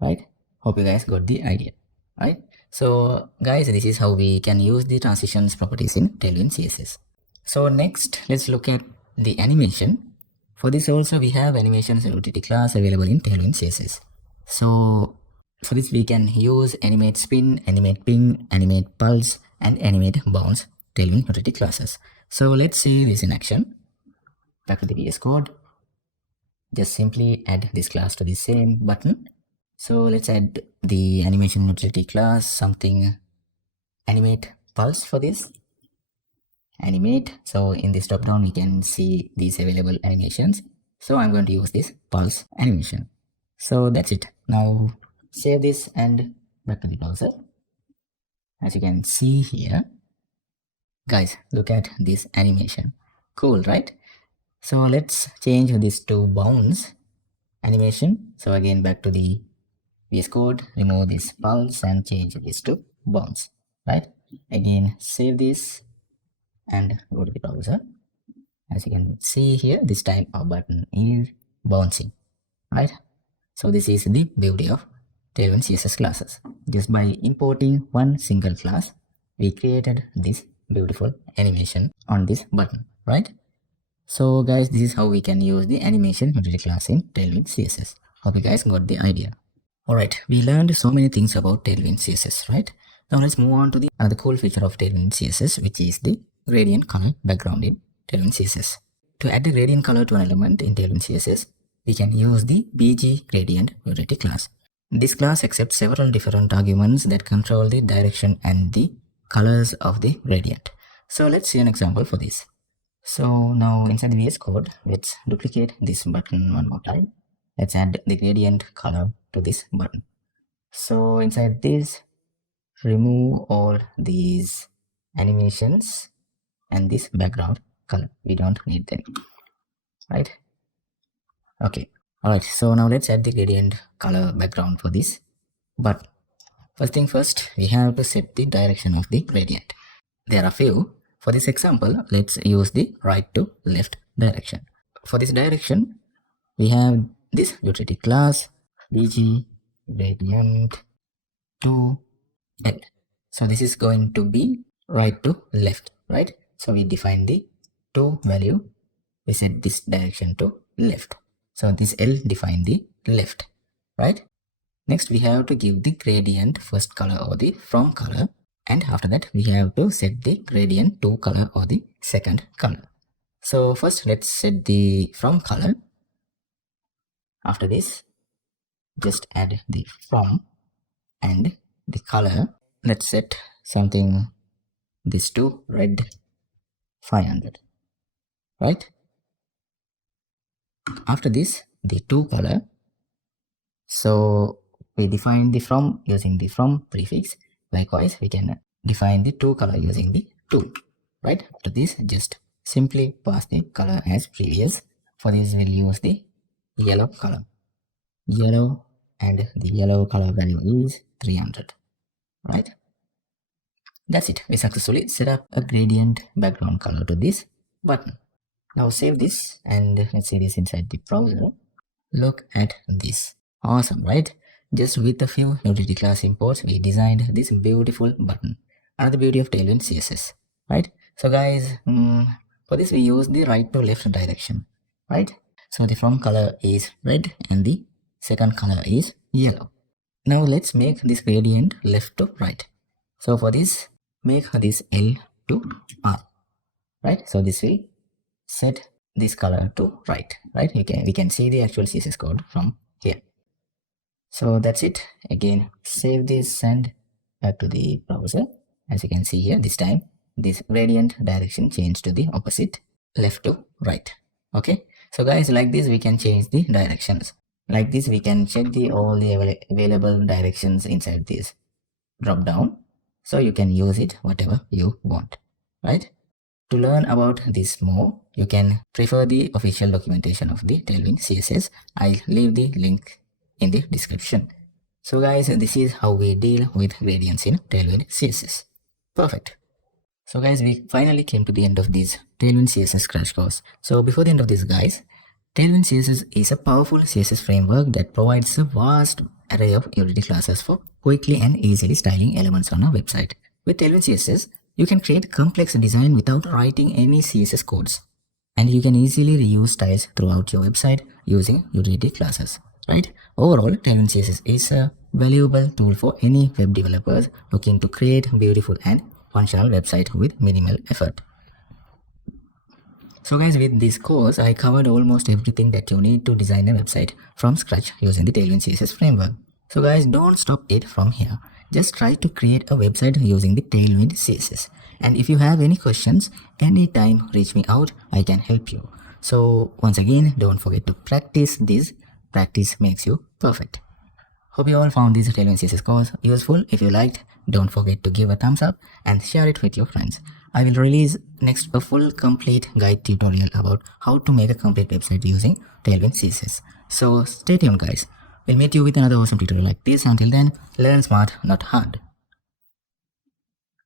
right? Hope you guys got the idea, right? So guys, this is how we can use the transitions properties in Tailwind CSS. So next, let's look at the animation. For this also we have animations utility class available in Tailwind CSS. So for this we can use animate spin, animate ping, animate pulse, and animate bounce Tailwind utility classes. So let's see this in action. Back to the VS Code. Just simply add this class to the same button. So let's add the animation utility class, something animate pulse for this. Animate. So in this drop down we can see these available animations. So I'm going to use this pulse animation. So that's it. Now save this and back to the browser. As you can see here, guys, look at this animation. Cool, right? So let's change this to bounce animation. So again, back to the VS Code, remove this pulse and change this to bounce, right? Again, save this and go to the browser. As you can see here, this time our button is bouncing, right? So this is the beauty of Tailwind CSS classes. Just by importing one single class, we created this beautiful animation on this button, right? So guys, this is how we can use the animation utility class in Tailwind CSS. Hope you guys got the idea. Alright, we learned so many things about Tailwind CSS, right? Now let's move on to the another cool feature of Tailwind CSS, which is the gradient color background in Tailwind CSS. To add the gradient color to an element in Tailwind CSS, we can use the BG gradient utility class. This class accepts several different arguments that control the direction and the colors of the gradient. So let's see an example for this. So now inside the VS Code, let's duplicate this button one more time. Let's add the gradient color to this button. So inside this, remove all these animations and this background color. We don't need them, right? Okay. Alright, so now let's add the gradient color background for this. But first thing first, we have to set the direction of the gradient. There are few. For this example, let's use the right to left direction. For this direction, we have this utility class bg gradient to L. So this is going to be right to left, right? So we define the to value. We set this direction to left. So this L define the left, right? Next, we have to give the gradient first color or the from color. And after that, we have to set the gradient to color or the second color. So first, let's set the from color. After this, just add the from and the color. Let's set something this to red 500, right? After this, the to color. So we define the from using the from prefix. Likewise, we can define the to color using the to, right? After this, just simply pass the color as previous. For this, we'll use the yellow color. Yellow, and the yellow color value is 300, right? That's it. We successfully set up a gradient background color to this button. Now save this and let's see this inside the browser. Look at this. Awesome, right? Just with a few utility class imports, we designed this beautiful button. Another beauty of Tailwind CSS, right? So guys, for this we use the right to left direction, right? So the from color is red and the second color is yellow. Now let's make this gradient left to right. So for this, make this L to R, right? So this will set this color to right, right? We can see the actual CSS code from here. So that's it. Again, save this and back to the browser. As you can see here, this time this gradient direction changed to the opposite, left to right. Okay, so guys, like this we can change the directions. Like this we can check the all the available directions inside this drop down, so you can use it whatever you want, right? To learn about this more, you can prefer the official documentation of the Tailwind CSS. I'll leave the link in the description. So guys, this is how we deal with gradients in Tailwind CSS. Perfect. So guys, we finally came to the end of this Tailwind CSS crash course. So before the end of this, guys, Tailwind CSS is a powerful CSS framework that provides a vast array of utility classes for quickly and easily styling elements on a website. With Tailwind CSS, you can create complex design without writing any CSS codes. And you can easily reuse styles throughout your website using utility classes, right? Overall, Tailwind CSS is a valuable tool for any web developers looking to create beautiful and functional website with minimal effort. So guys, with this course, I covered almost everything that you need to design a website from scratch using the Tailwind CSS framework. So guys, don't stop it from here. Just try to create a website using the Tailwind CSS. And if you have any questions, anytime reach me out, I can help you. So once again, don't forget to practice this. Practice makes you perfect. Hope you all found this Tailwind CSS course useful. If you liked, don't forget to give a thumbs up and share it with your friends. I will release next a full complete guide tutorial about how to make a complete website using Tailwind CSS. So stay tuned guys. We'll meet you with another awesome tutorial like this. Until then, learn smart, not hard.